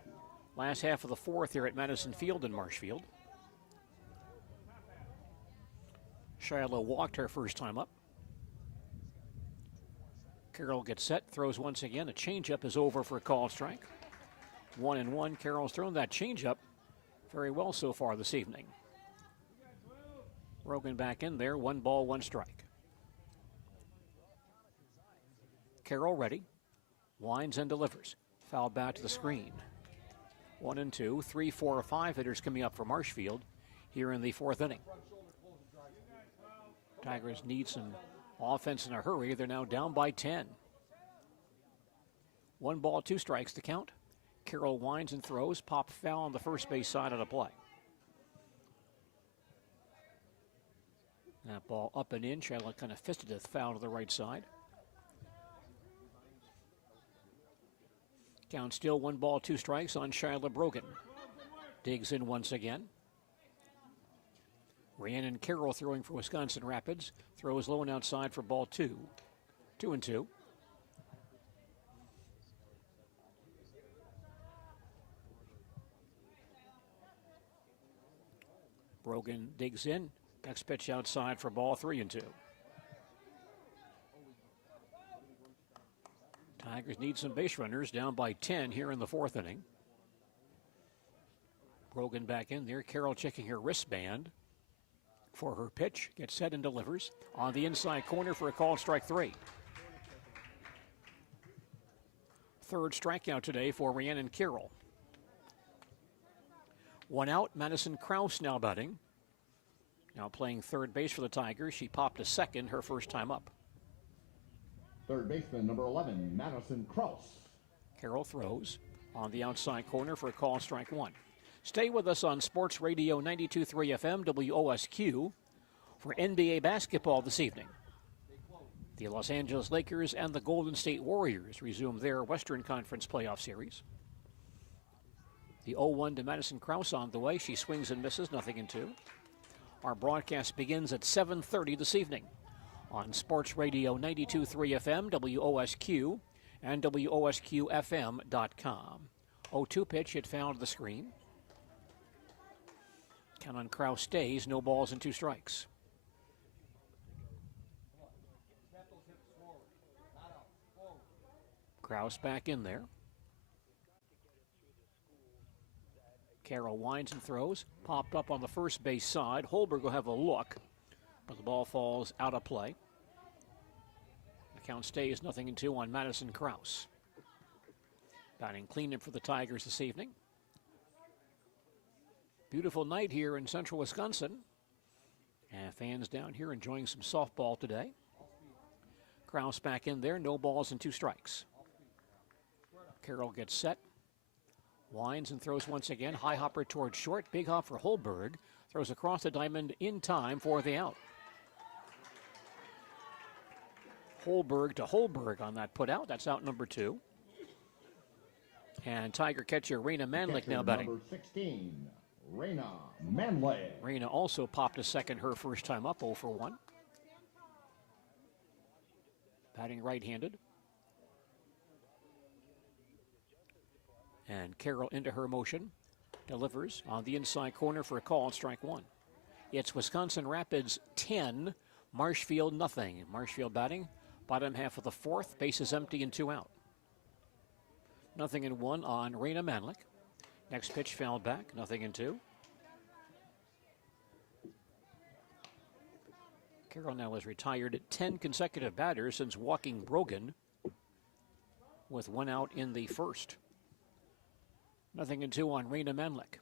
last half of the fourth here at Madison Field in Marshfield. Shyla walked her first time up. Carroll gets set, throws once again. A changeup is over for a call strike. 1-1. Carroll's thrown that changeup very well so far this evening. Brogan back in there. 1 ball, 1 strike. Carroll ready. Winds and delivers. Foul back to the screen. 1-2. 3, 4, 5 hitters coming up for Marshfield here in the fourth inning. Tigers need some offense in a hurry. They're now down by 10. 1 ball, 2 strikes to count. Carroll winds and throws. Pop foul on the first base side of the play. That ball up and in. Shyla kind of fisted it foul to the right side. Count still 1 ball, 2 strikes on Shyla Brogan. Digs in once again. Rhiannon Carroll throwing for Wisconsin Rapids. Throws low and outside for ball 2. 2-2. Brogan digs in. Next pitch outside for ball 3-2. Tigers need some base runners, down by 10 here in the fourth inning. Brogan back in there. Carroll checking her wristband for her pitch. Gets set and delivers on the inside corner for a call, strike 3. Third strikeout today for Rhiannon Carroll. 1 out. Madison Krause now batting. Now playing third base for the Tigers. She popped to second her first time up. Third baseman, number 11, Madison Krause. Carroll throws on the outside corner for a call, strike 1. Stay with us on Sports Radio 92.3 FM, WOSQ. For NBA basketball this evening, the Los Angeles Lakers and the Golden State Warriors resume their Western Conference playoff series. The 0-1 to Madison Krause on the way. She swings and misses, 0-2. Our broadcast begins at 7:30 this evening on Sports Radio 92.3 FM, WOSQ, and WOSQFM.com. 0-2 pitch, it fouled the screen. Count on Krause stays, no balls and 2 strikes. Krause back in there. Carroll winds and throws. Popped up on the first base side. Holberg will have a look, but the ball falls out of play. The count stays 0-2 on Madison Krause. Batting cleanup for the Tigers this evening. Beautiful night here in central Wisconsin. And fans down here enjoying some softball today. Krause back in there. No balls and 2 strikes. Carroll gets set. Winds and throws once again. High hopper towards short. Big hop for Holberg. Throws across the diamond in time for the out. Holberg to Holberg on that put out. That's out number 2. And Tiger catcher Raina Manlick now batting. Number 16, Raina Manlick. Raina also popped a second her first time up, 0 for 1. Batting right-handed. And Carroll into her motion. Delivers on the inside corner for a call on strike 1. It's Wisconsin Rapids 10, Marshfield nothing. Marshfield batting, bottom half of the 4th. Bases empty and 2 out. 0-1 on Raina Manlick. Next pitch fouled back, 0-2. Carroll now has retired 10 consecutive batters since walking Brogan with 1 out in the 1st. 0-2 on Raina Manlick.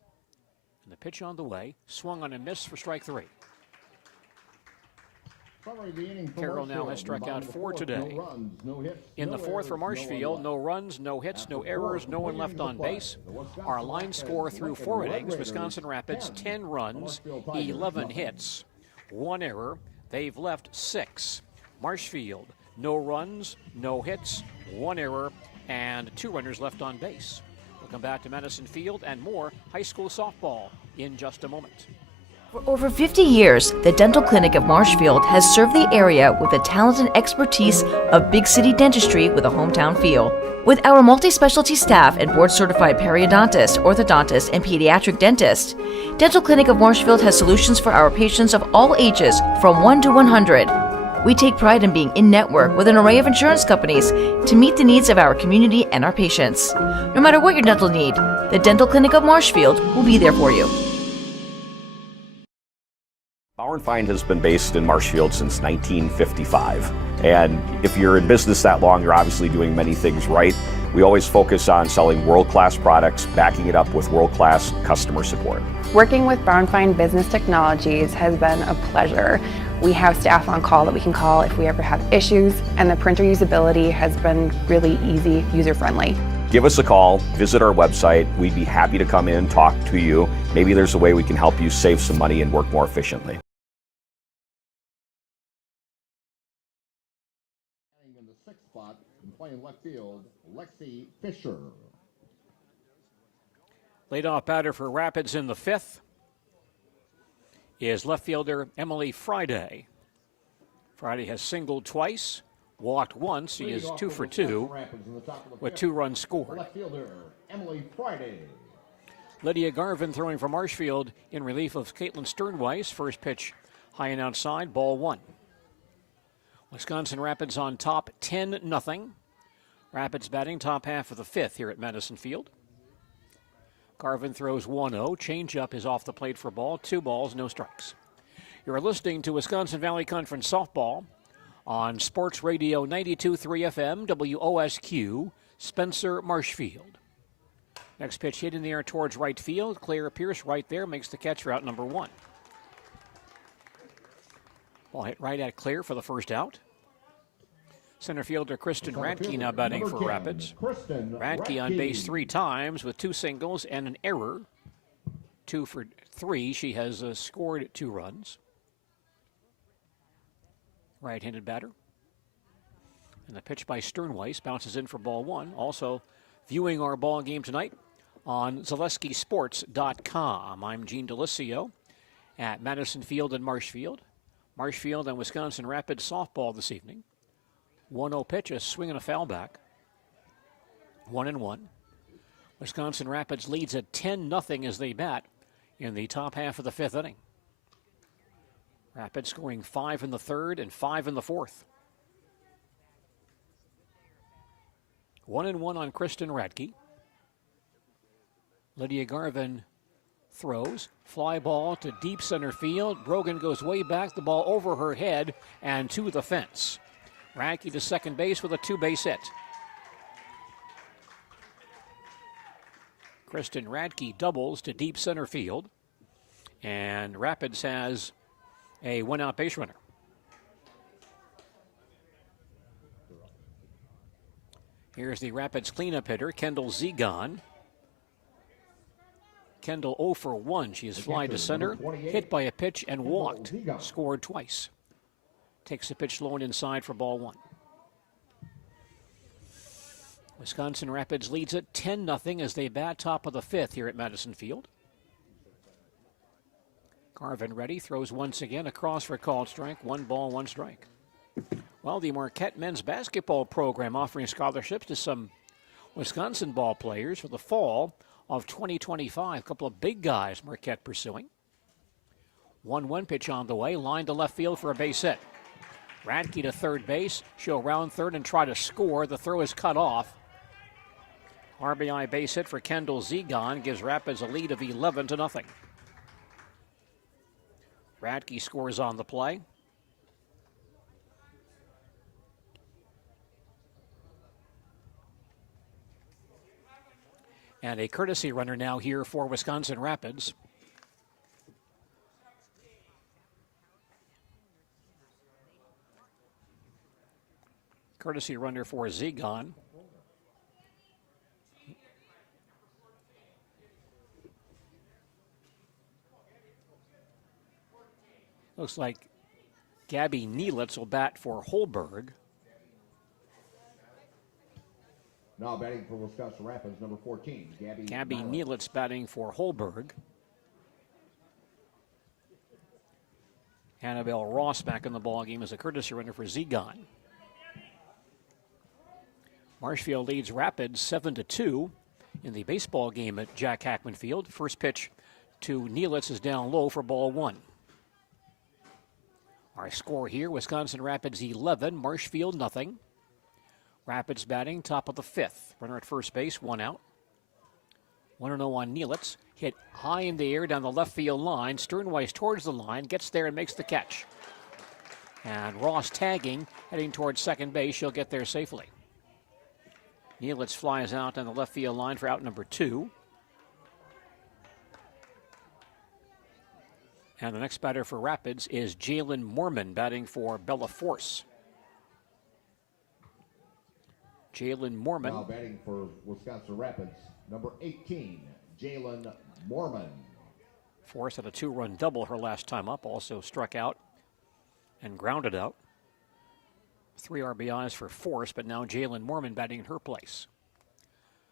And the pitch on the way, swung on a miss for strike 3. Carroll now has struck out 4 today. In the 4th for Marshfield, no runs, no hits, no errors, no one left on base. Our line score through 4 innings, Wisconsin Rapids 10 runs, 11 hits, 1 error. They've left 6. Marshfield, no runs, no hits, 1 error, and 2 runners left on base. We'll come back to Madison Field and more high school softball in just a moment. For over 50 years, the Dental Clinic of Marshfield has served the area with the talent and expertise of big city dentistry with a hometown feel. With our multi-specialty staff and board-certified periodontist, orthodontist, and pediatric dentist, Dental Clinic of Marshfield has solutions for our patients of all ages from 1 to 100. We take pride in being in-network with an array of insurance companies to meet the needs of our community and our patients. No matter what your dental need, the Dental Clinic of Marshfield will be there for you. Bauer & Feind has been based in Marshfield since 1955. And if you're in business that long, you're obviously doing many things right. We always focus on selling world-class products, backing it up with world-class customer support. Working with Bauer & Feind Business Technologies has been a pleasure. We have staff on call that we can call if we ever have issues, and the printer usability has been really easy, user-friendly. Give us a call, visit our website. We'd be happy to come in, talk to you. Maybe there's a way we can help you save some money and work more efficiently. In the 6th spot, playing left field, Lexi Fisher. Leadoff batter for Rapids in the 5th is left fielder Emily Friday. Friday has singled twice, walked once. He is 2 for 2 with 2 runs scored. Left fielder Emily Friday. Lydia Garvin throwing for Marshfield in relief of Caitlin Sternweiss. First pitch high and outside, ball 1. Wisconsin Rapids on top 10-0. Rapids batting top half of the 5th here at Madison Field. Garvin throws 1-0. Changeup is off the plate for ball. 2 balls, no strikes. You're listening to Wisconsin Valley Conference softball on Sports Radio 92.3 FM, WOSQ, Spencer Marshfield. Next pitch hit in the air towards right field. Claire Pierce right there makes the catch for out number 1. Ball hit right at Claire for the first out. Center fielder Kristen Radke now batting for Rapids. Radke on base 3 times with 2 singles and an error. 2 for 3. She has scored 2 runs. right-handed batter. And the pitch by Sternweiss bounces in for ball one. Also viewing our ball game tonight on ZaleskiSports.com. I'm Gene Delisio at Madison Field and Marshfield. Marshfield and Wisconsin Rapids softball this evening. 1-0 pitch, a swing and a foul back. 1-1. Wisconsin Rapids leads at 10-0 as they bat in the top half of the fifth inning. Rapids scoring 5 in the third and 5 in the fourth. 1-1 on Kristen Radke. Lydia Garvin throws. Fly ball to deep center field. Brogan goes way back. The ball over her head and to the fence. Radke to second base with a two-base hit. Kristen Radke doubles to deep center field. And Rapids has a one-out base runner. Here's the Rapids cleanup hitter, Kendall Zegon. Kendall 0 for 1. She has fly to center, hit by a pitch, and walked. Scored twice. Takes the pitch low and inside for ball one. Wisconsin Rapids leads it 10-0 as they bat top of the fifth here at Madison Field. Garvin ready, throws once again across for a called strike. 1 ball, 1 strike. Well, the Marquette men's basketball program offering scholarships to some Wisconsin ball players for the fall of 2025. A couple of big guys Marquette pursuing. 1-1 pitch on the way, line to left field for a base hit. Radke to third base. She'll round third and try to score. The throw is cut off. RBI base hit for Kendall Zegon gives Rapids a lead of 11-0. Radke scores on the play. And a courtesy runner now here for Wisconsin Rapids. Courtesy runner for Zegon. Looks like Gabby Neelitz will bat for Holberg. Now batting for Wisconsin Rapids, number 14, Gabby Neelitz batting for Holberg. Annabelle Ross back in the ballgame as a courtesy runner for Zegon. Marshfield leads Rapids 7-2 in the baseball game at Jack Hackman Field. First pitch to Neelitz is down low for ball one. Our score here, Wisconsin Rapids 11, Marshfield nothing. Rapids batting top of the fifth. Runner at first base, 1 out. 1-0 on Neelitz. Hit high in the air down the left field line. Sternweiss towards the line, gets there and makes the catch. And Ross tagging, heading towards second base. She'll get there safely. Neelitz flies out on the left field line for out number 2. And the next batter for Rapids is Jalen Mormon batting for Bella Force. Jalen Mormon. Now batting for Wisconsin Rapids, number 18, Jalen Mormon. Force had a 2-run double her last time up, also struck out and grounded out. 3 RBIs for Force, but now Jalen Mormon batting in her place.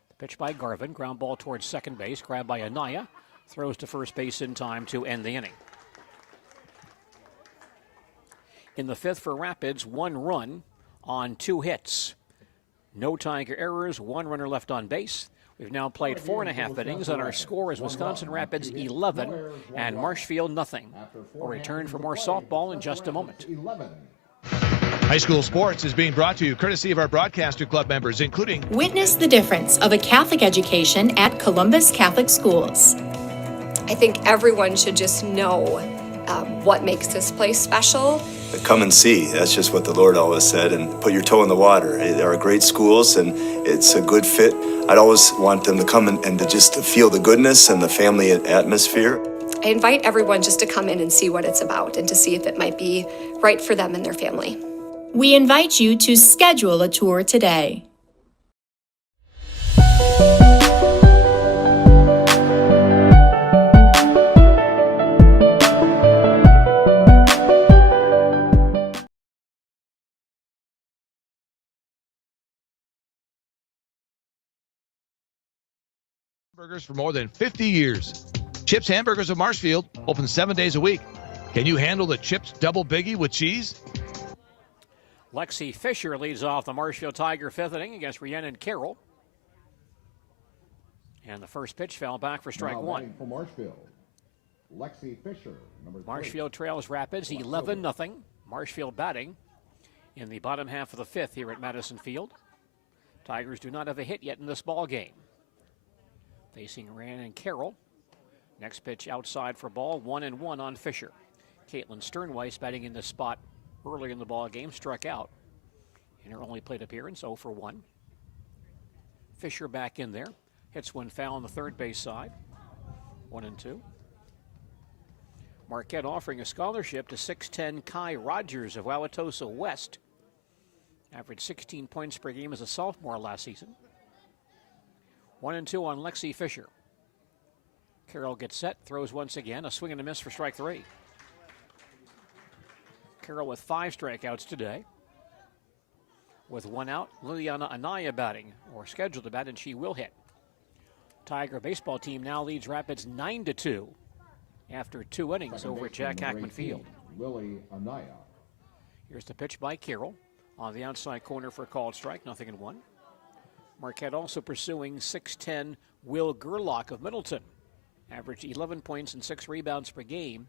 The pitch by Garvin, ground ball towards second base, grabbed by Anaya, throws to first base in time to end the inning. In the fifth for Rapids, 1 run on 2 hits. No Tiger errors, 1 runner left on base. We've now played 4.5 innings, and our score is Wisconsin Rapids 11 and Marshfield nothing. We'll return for more softball in just a moment. High school sports is being brought to you courtesy of our broadcaster club members, including Witness the difference of a Catholic education at Columbus Catholic Schools. I think everyone should just know what makes this place special. Come and see. That's just what the Lord always said, and put your toe in the water. There are great schools, and it's a good fit. I'd always want them to come and to just feel the goodness and the family atmosphere. I invite everyone just to come in and see what it's about and to see if it might be right for them and their family. We invite you to schedule a tour today. Hamburgers for more than 50 years. Chips Hamburgers of Marshfield, open 7 days a week. Can you handle the Chips Double Biggie with cheese? Lexi Fisher leads off the Marshfield Tiger fifth inning against Rhiannon Carroll. And the first pitch fell back for strike one. For Marshfield, Lexi Fisher, number 3. Marshfield trails Rapids 11-0. Marshfield batting in the bottom half of the fifth here at Madison Field. Tigers do not have a hit yet in this ball game. Facing Rhiannon Carroll. Next pitch outside for ball, 1-1 on Fisher. Caitlin Sternweiss batting in this spot early in the ball game, struck out in her only plate appearance, 0 for 1. Fisher back in there, hits one foul on the third base side, 1-2. Marquette offering a scholarship to 6'10" Kai Rogers of Wauwatosa West. Averaged 16 points per game as a sophomore last season. 1-2 on Lexi Fisher. Carroll gets set, throws once again, a swing and a miss for strike 3. Carroll with 5 strikeouts today. With 1 out, Liliana Anaya batting, or scheduled to bat, and she will hit. Tiger baseball team now leads Rapids 9-2 after 2 innings over at Jack Hackman Field. Lily Anaya. Here's the pitch by Carroll on the outside corner for a called strike, 0-1. Marquette also pursuing 6'10" Will Gerlach of Middleton. Averaged 11 points and 6 rebounds per game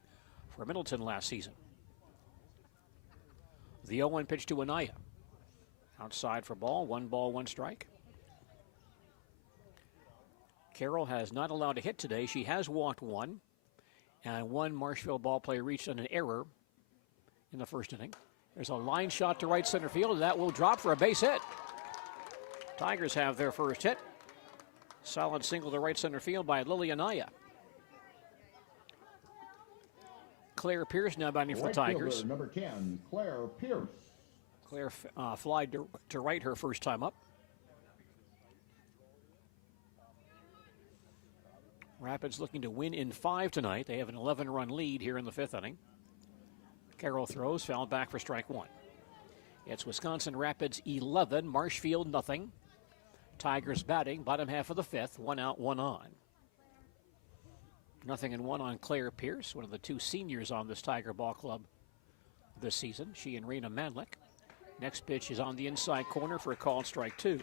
for Middleton last season. The 0-1 pitch to Anaya. Outside for ball, 1 strike. Carroll has not allowed a hit today. She has walked 1, and 1 Marshfield ball player reached on an error in the first inning. There's a line shot to right center field, and that will drop for a base hit. Tigers have their first hit. Solid single to right center field by Lily Anaya. Claire Pierce now batting for the Tigers. Number 10, Claire Pierce. Claire fly to right her first time up. Rapids looking to win in 5 tonight. They have an 11-run lead here in the 5th inning. Carroll throws, foul back for strike 1. It's Wisconsin Rapids 11, Marshfield nothing. Tigers batting, bottom half of the 5th, 1 out, 1 on. 0-1 on Claire Pierce, one of the 2 seniors on this Tiger ball club this season. She and Raina Manlick. Next pitch is on the inside corner for a called strike 2.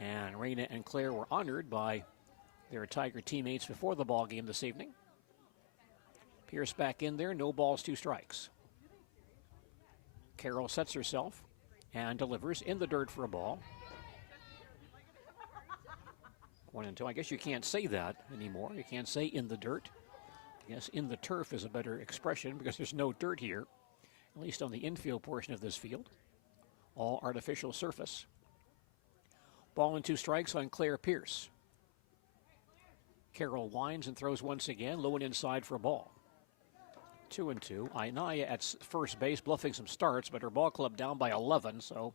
And Raina and Claire were honored by their Tiger teammates before the ball game this evening. Pierce back in there, no balls, 2 strikes. Carroll sets herself and delivers in the dirt for a ball. 1-2. I guess you can't say that anymore. You can't say in the dirt. I guess in the turf is a better expression because there's no dirt here, at least on the infield portion of this field. All artificial surface. Ball and 2 strikes on Claire Pierce. Carroll winds and throws once again, low and inside for a ball. 2-2. Ainaya at first base, bluffing some starts, but her ball club down by 11, so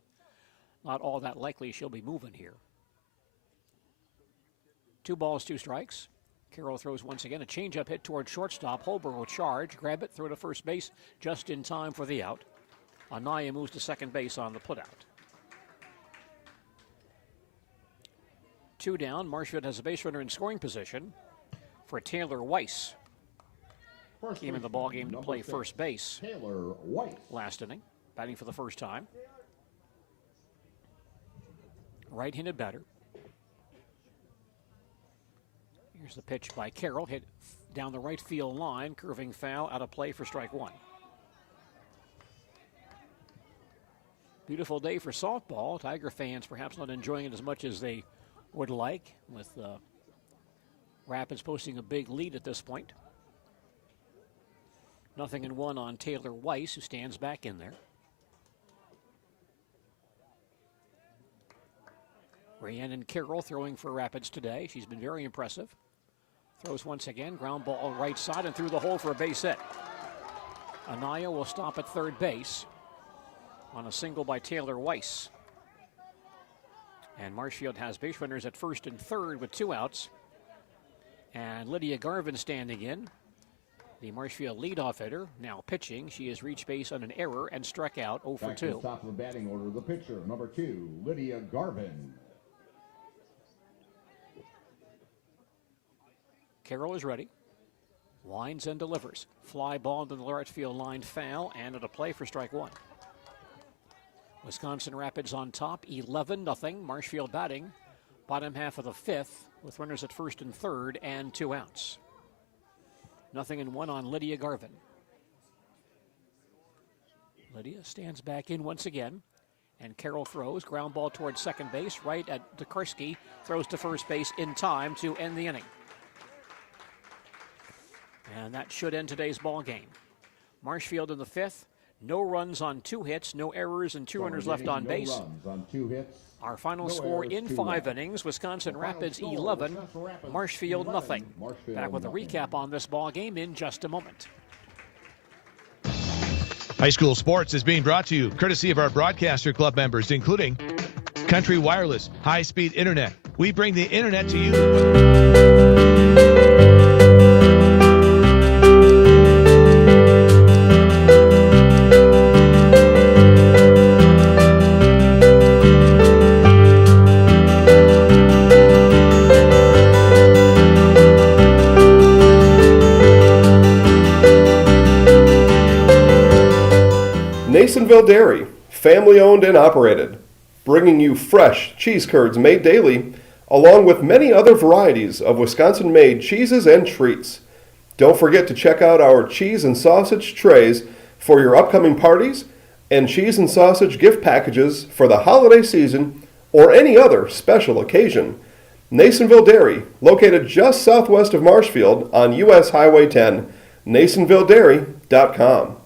not all that likely she'll be moving here. 2 balls, 2 strikes. Carroll throws once again, a changeup hit toward shortstop. Holber will charge, grab it, throw to first base just in time for the out. Anaya moves to second base on the putout. 2 down. Marshfield has a base runner in scoring position for Taylor Weiss. Came in the ball game to play first base. Taylor Weiss. Last inning, batting for the first time. Right-handed batter. Here's the pitch by Carroll, hit down the right field line, curving foul, out of play for strike 1. Beautiful day for softball. Tiger fans perhaps not enjoying it as much as they would like, with Rapids posting a big lead at this point. 0-1 on Taylor Weiss, who stands back in there. Rhiannon Carroll throwing for Rapids today. She's been very impressive. Throws once again, ground ball right side and through the hole for a base hit. Anaya will stop at third base on a single by Taylor Weiss. And Marshfield has base runners at first and third with 2 outs. And Lydia Garvin standing in. The Marshfield leadoff hitter, now pitching. She has reached base on an error and struck out 0 for 2. Back to the top of the batting order, the pitcher, number 2, Lydia Garvin. Carroll is ready. Winds and delivers. Fly ball to the right field line, foul, and at a play for strike one. Wisconsin Rapids on top, 11-0. Marshfield batting, bottom half of the fifth, with runners at first and third and 2 outs. 0-1 on Lydia Garvin. Lydia stands back in once again, and Carroll throws. Ground ball towards second base, right at Dukarski. Throws to first base in time to end the inning. And that should end today's ball game. Marshfield in the fifth. No runs on 2 hits, no errors, and 2 runners left on base. runs on 2 hits. Our final No score errors, in 2 5 runs. innings, Wisconsin The final Rapids score, 11, Wisconsin Rapids Marshfield 11, nothing. Marshfield Back with a nothing. recap on this ball game in just a moment. High school sports is being brought to you courtesy of our broadcaster club members, including Country Wireless, high-speed internet. We bring the internet to you. Nasonville Dairy, family owned and operated, bringing you fresh cheese curds made daily, along with many other varieties of Wisconsin-made cheeses and treats. Don't forget to check out our cheese and sausage trays for your upcoming parties and cheese and sausage gift packages for the holiday season or any other special occasion. Nasonville Dairy, located just southwest of Marshfield on US Highway 10, NasonvilleDairy.com.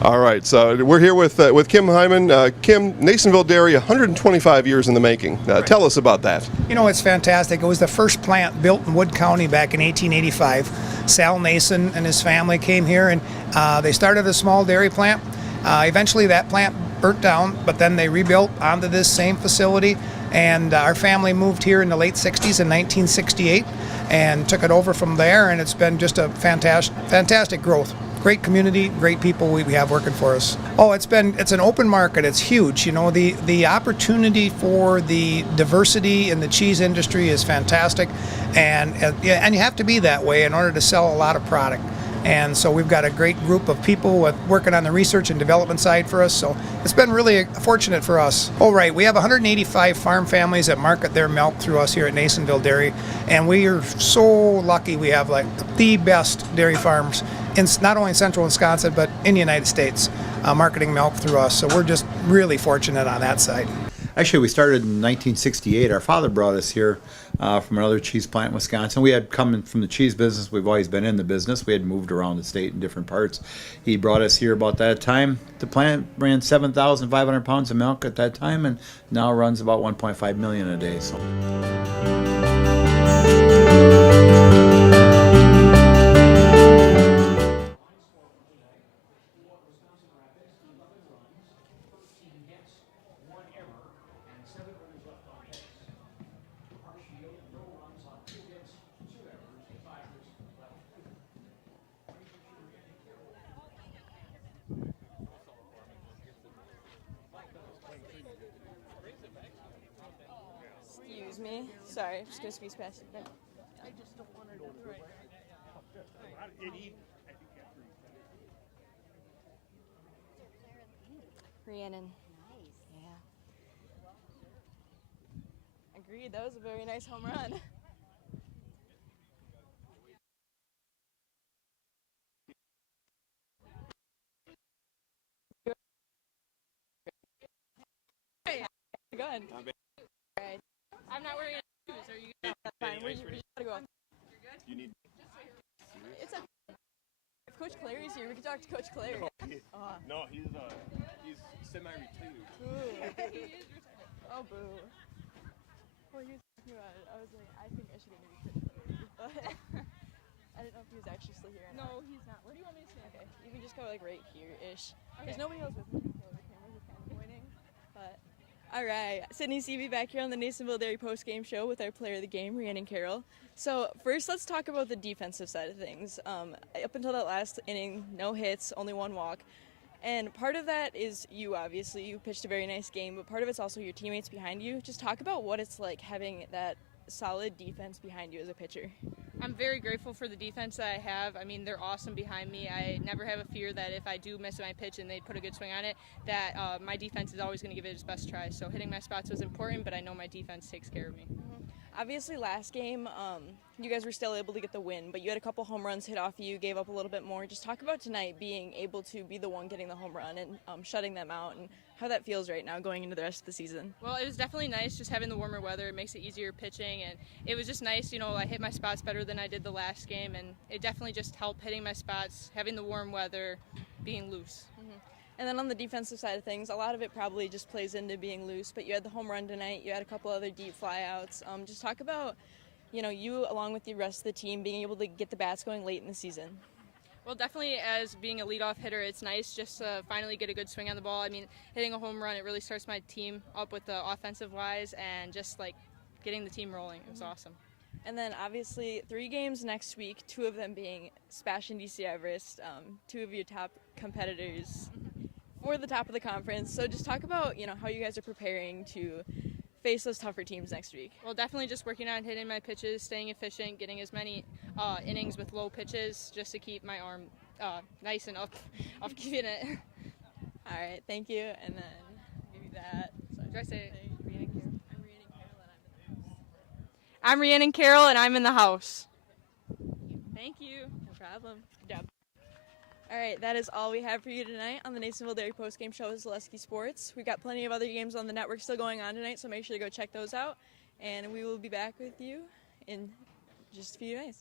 All right, so we're here with Kim Hyman. Kim, Nasonville Dairy, 125 years in the making. Tell us about that. You know, it's fantastic. It was the first plant built in Wood County back in 1885. Sal Nason and his family came here, and they started a small dairy plant. Eventually that plant burnt down, but then they rebuilt onto this same facility, and our family moved here in the late 60s in 1968 and took it over from there, and it's been just a fantastic growth. Great community, great people we have working for us. Oh, it's an open market. It's huge. You know, the opportunity for the diversity in the cheese industry is fantastic, and you have to be that way in order to sell a lot of product. And so we've got a great group of people working on the research and development side for us. So it's been really fortunate for us. Oh, right. We have 185 farm families that market their milk through us here at Nasonville Dairy. And we are so lucky we have like the best dairy farms in not only in central Wisconsin, but in the United States, marketing milk through us. So we're just really fortunate on that side. Actually, we started in 1968. Our father brought us here from another cheese plant in Wisconsin. We had come from the cheese business. We've always been in the business. We had moved around the state in different parts. He brought us here about that time. The plant ran 7,500 pounds of milk at that time, and now runs about 1.5 million a day. So. Excuse me. Sorry, I'm just gonna squeeze past you. I just don't want to do it. Rhiannon. Nice. Yeah. Agreed. That was a very nice home run. Good. Right. I'm not wearing any shoes. Are you good? That's fine. We just gotta go. You're good? You need. It's okay. If Coach Clary's here, we can talk to Coach Clary. No, he's semi-retired. He is retired. Oh, boo. Well, he was talking about it. I was like, I think I should interview Coach Clary, but I didn't know if he was actually still here. No, he's not. Where do you want me to stand? Okay, you can just go like right here-ish. There's nobody else with me, so the cameras are kind of pointing. But all right, Sydney Seavey back here on the Nasonville Dairy post-game show with our player of the game, Rhiannon Carroll. So first, let's talk about the defensive side of things. Up until that last inning, no hits, only one walk. And part of that is you, obviously. You pitched a very nice game, but part of it's also your teammates behind you. Just talk about what it's like having that solid defense behind you as a pitcher. I'm very grateful for the defense that I have. I mean, they're awesome behind me. I never have a fear that if I do miss my pitch and they put a good swing on it, that my defense is always going to give it its best try. So hitting my spots was important, but I know my defense takes care of me. Obviously, last game, you guys were still able to get the win, but you had a couple home runs hit off you, gave up a little bit more. Just talk about tonight being able to be the one getting the home run and shutting them out, and how that feels right now going into the rest of the season. Well, it was definitely nice just having the warmer weather. It makes it easier pitching, and it was just nice. You know, I hit my spots better than I did the last game, and it definitely just helped hitting my spots, having the warm weather, being loose. And then on the defensive side of things, a lot of it probably just plays into being loose, but you had the home run tonight, you had a couple other deep flyouts. Just talk about, you along with the rest of the team being able to get the bats going late in the season. Well, definitely as being a leadoff hitter, it's nice just to finally get a good swing on the ball. I mean, hitting a home run, it really starts my team up with the offensive wise and just like getting the team rolling. It was awesome. And then obviously 3 games next week, 2 of them being Spash and DC Everest, 2 of your top competitors for the top of the conference. So just talk about, how you guys are preparing to face those tougher teams next week. Well, definitely just working on hitting my pitches, staying efficient, getting as many innings with low pitches just to keep my arm nice and up keeping it. All right, thank you. And then give you that. Sorry, do I say it? I'm Rhiannon Carroll, and I'm in the house. Thank you. No problem. Good job. All right, that is all we have for you tonight on the Nasonville Dairy Postgame Show with Zaleski Sports. We've got plenty of other games on the network still going on tonight, so make sure to go check those out. And we will be back with you in just a few days.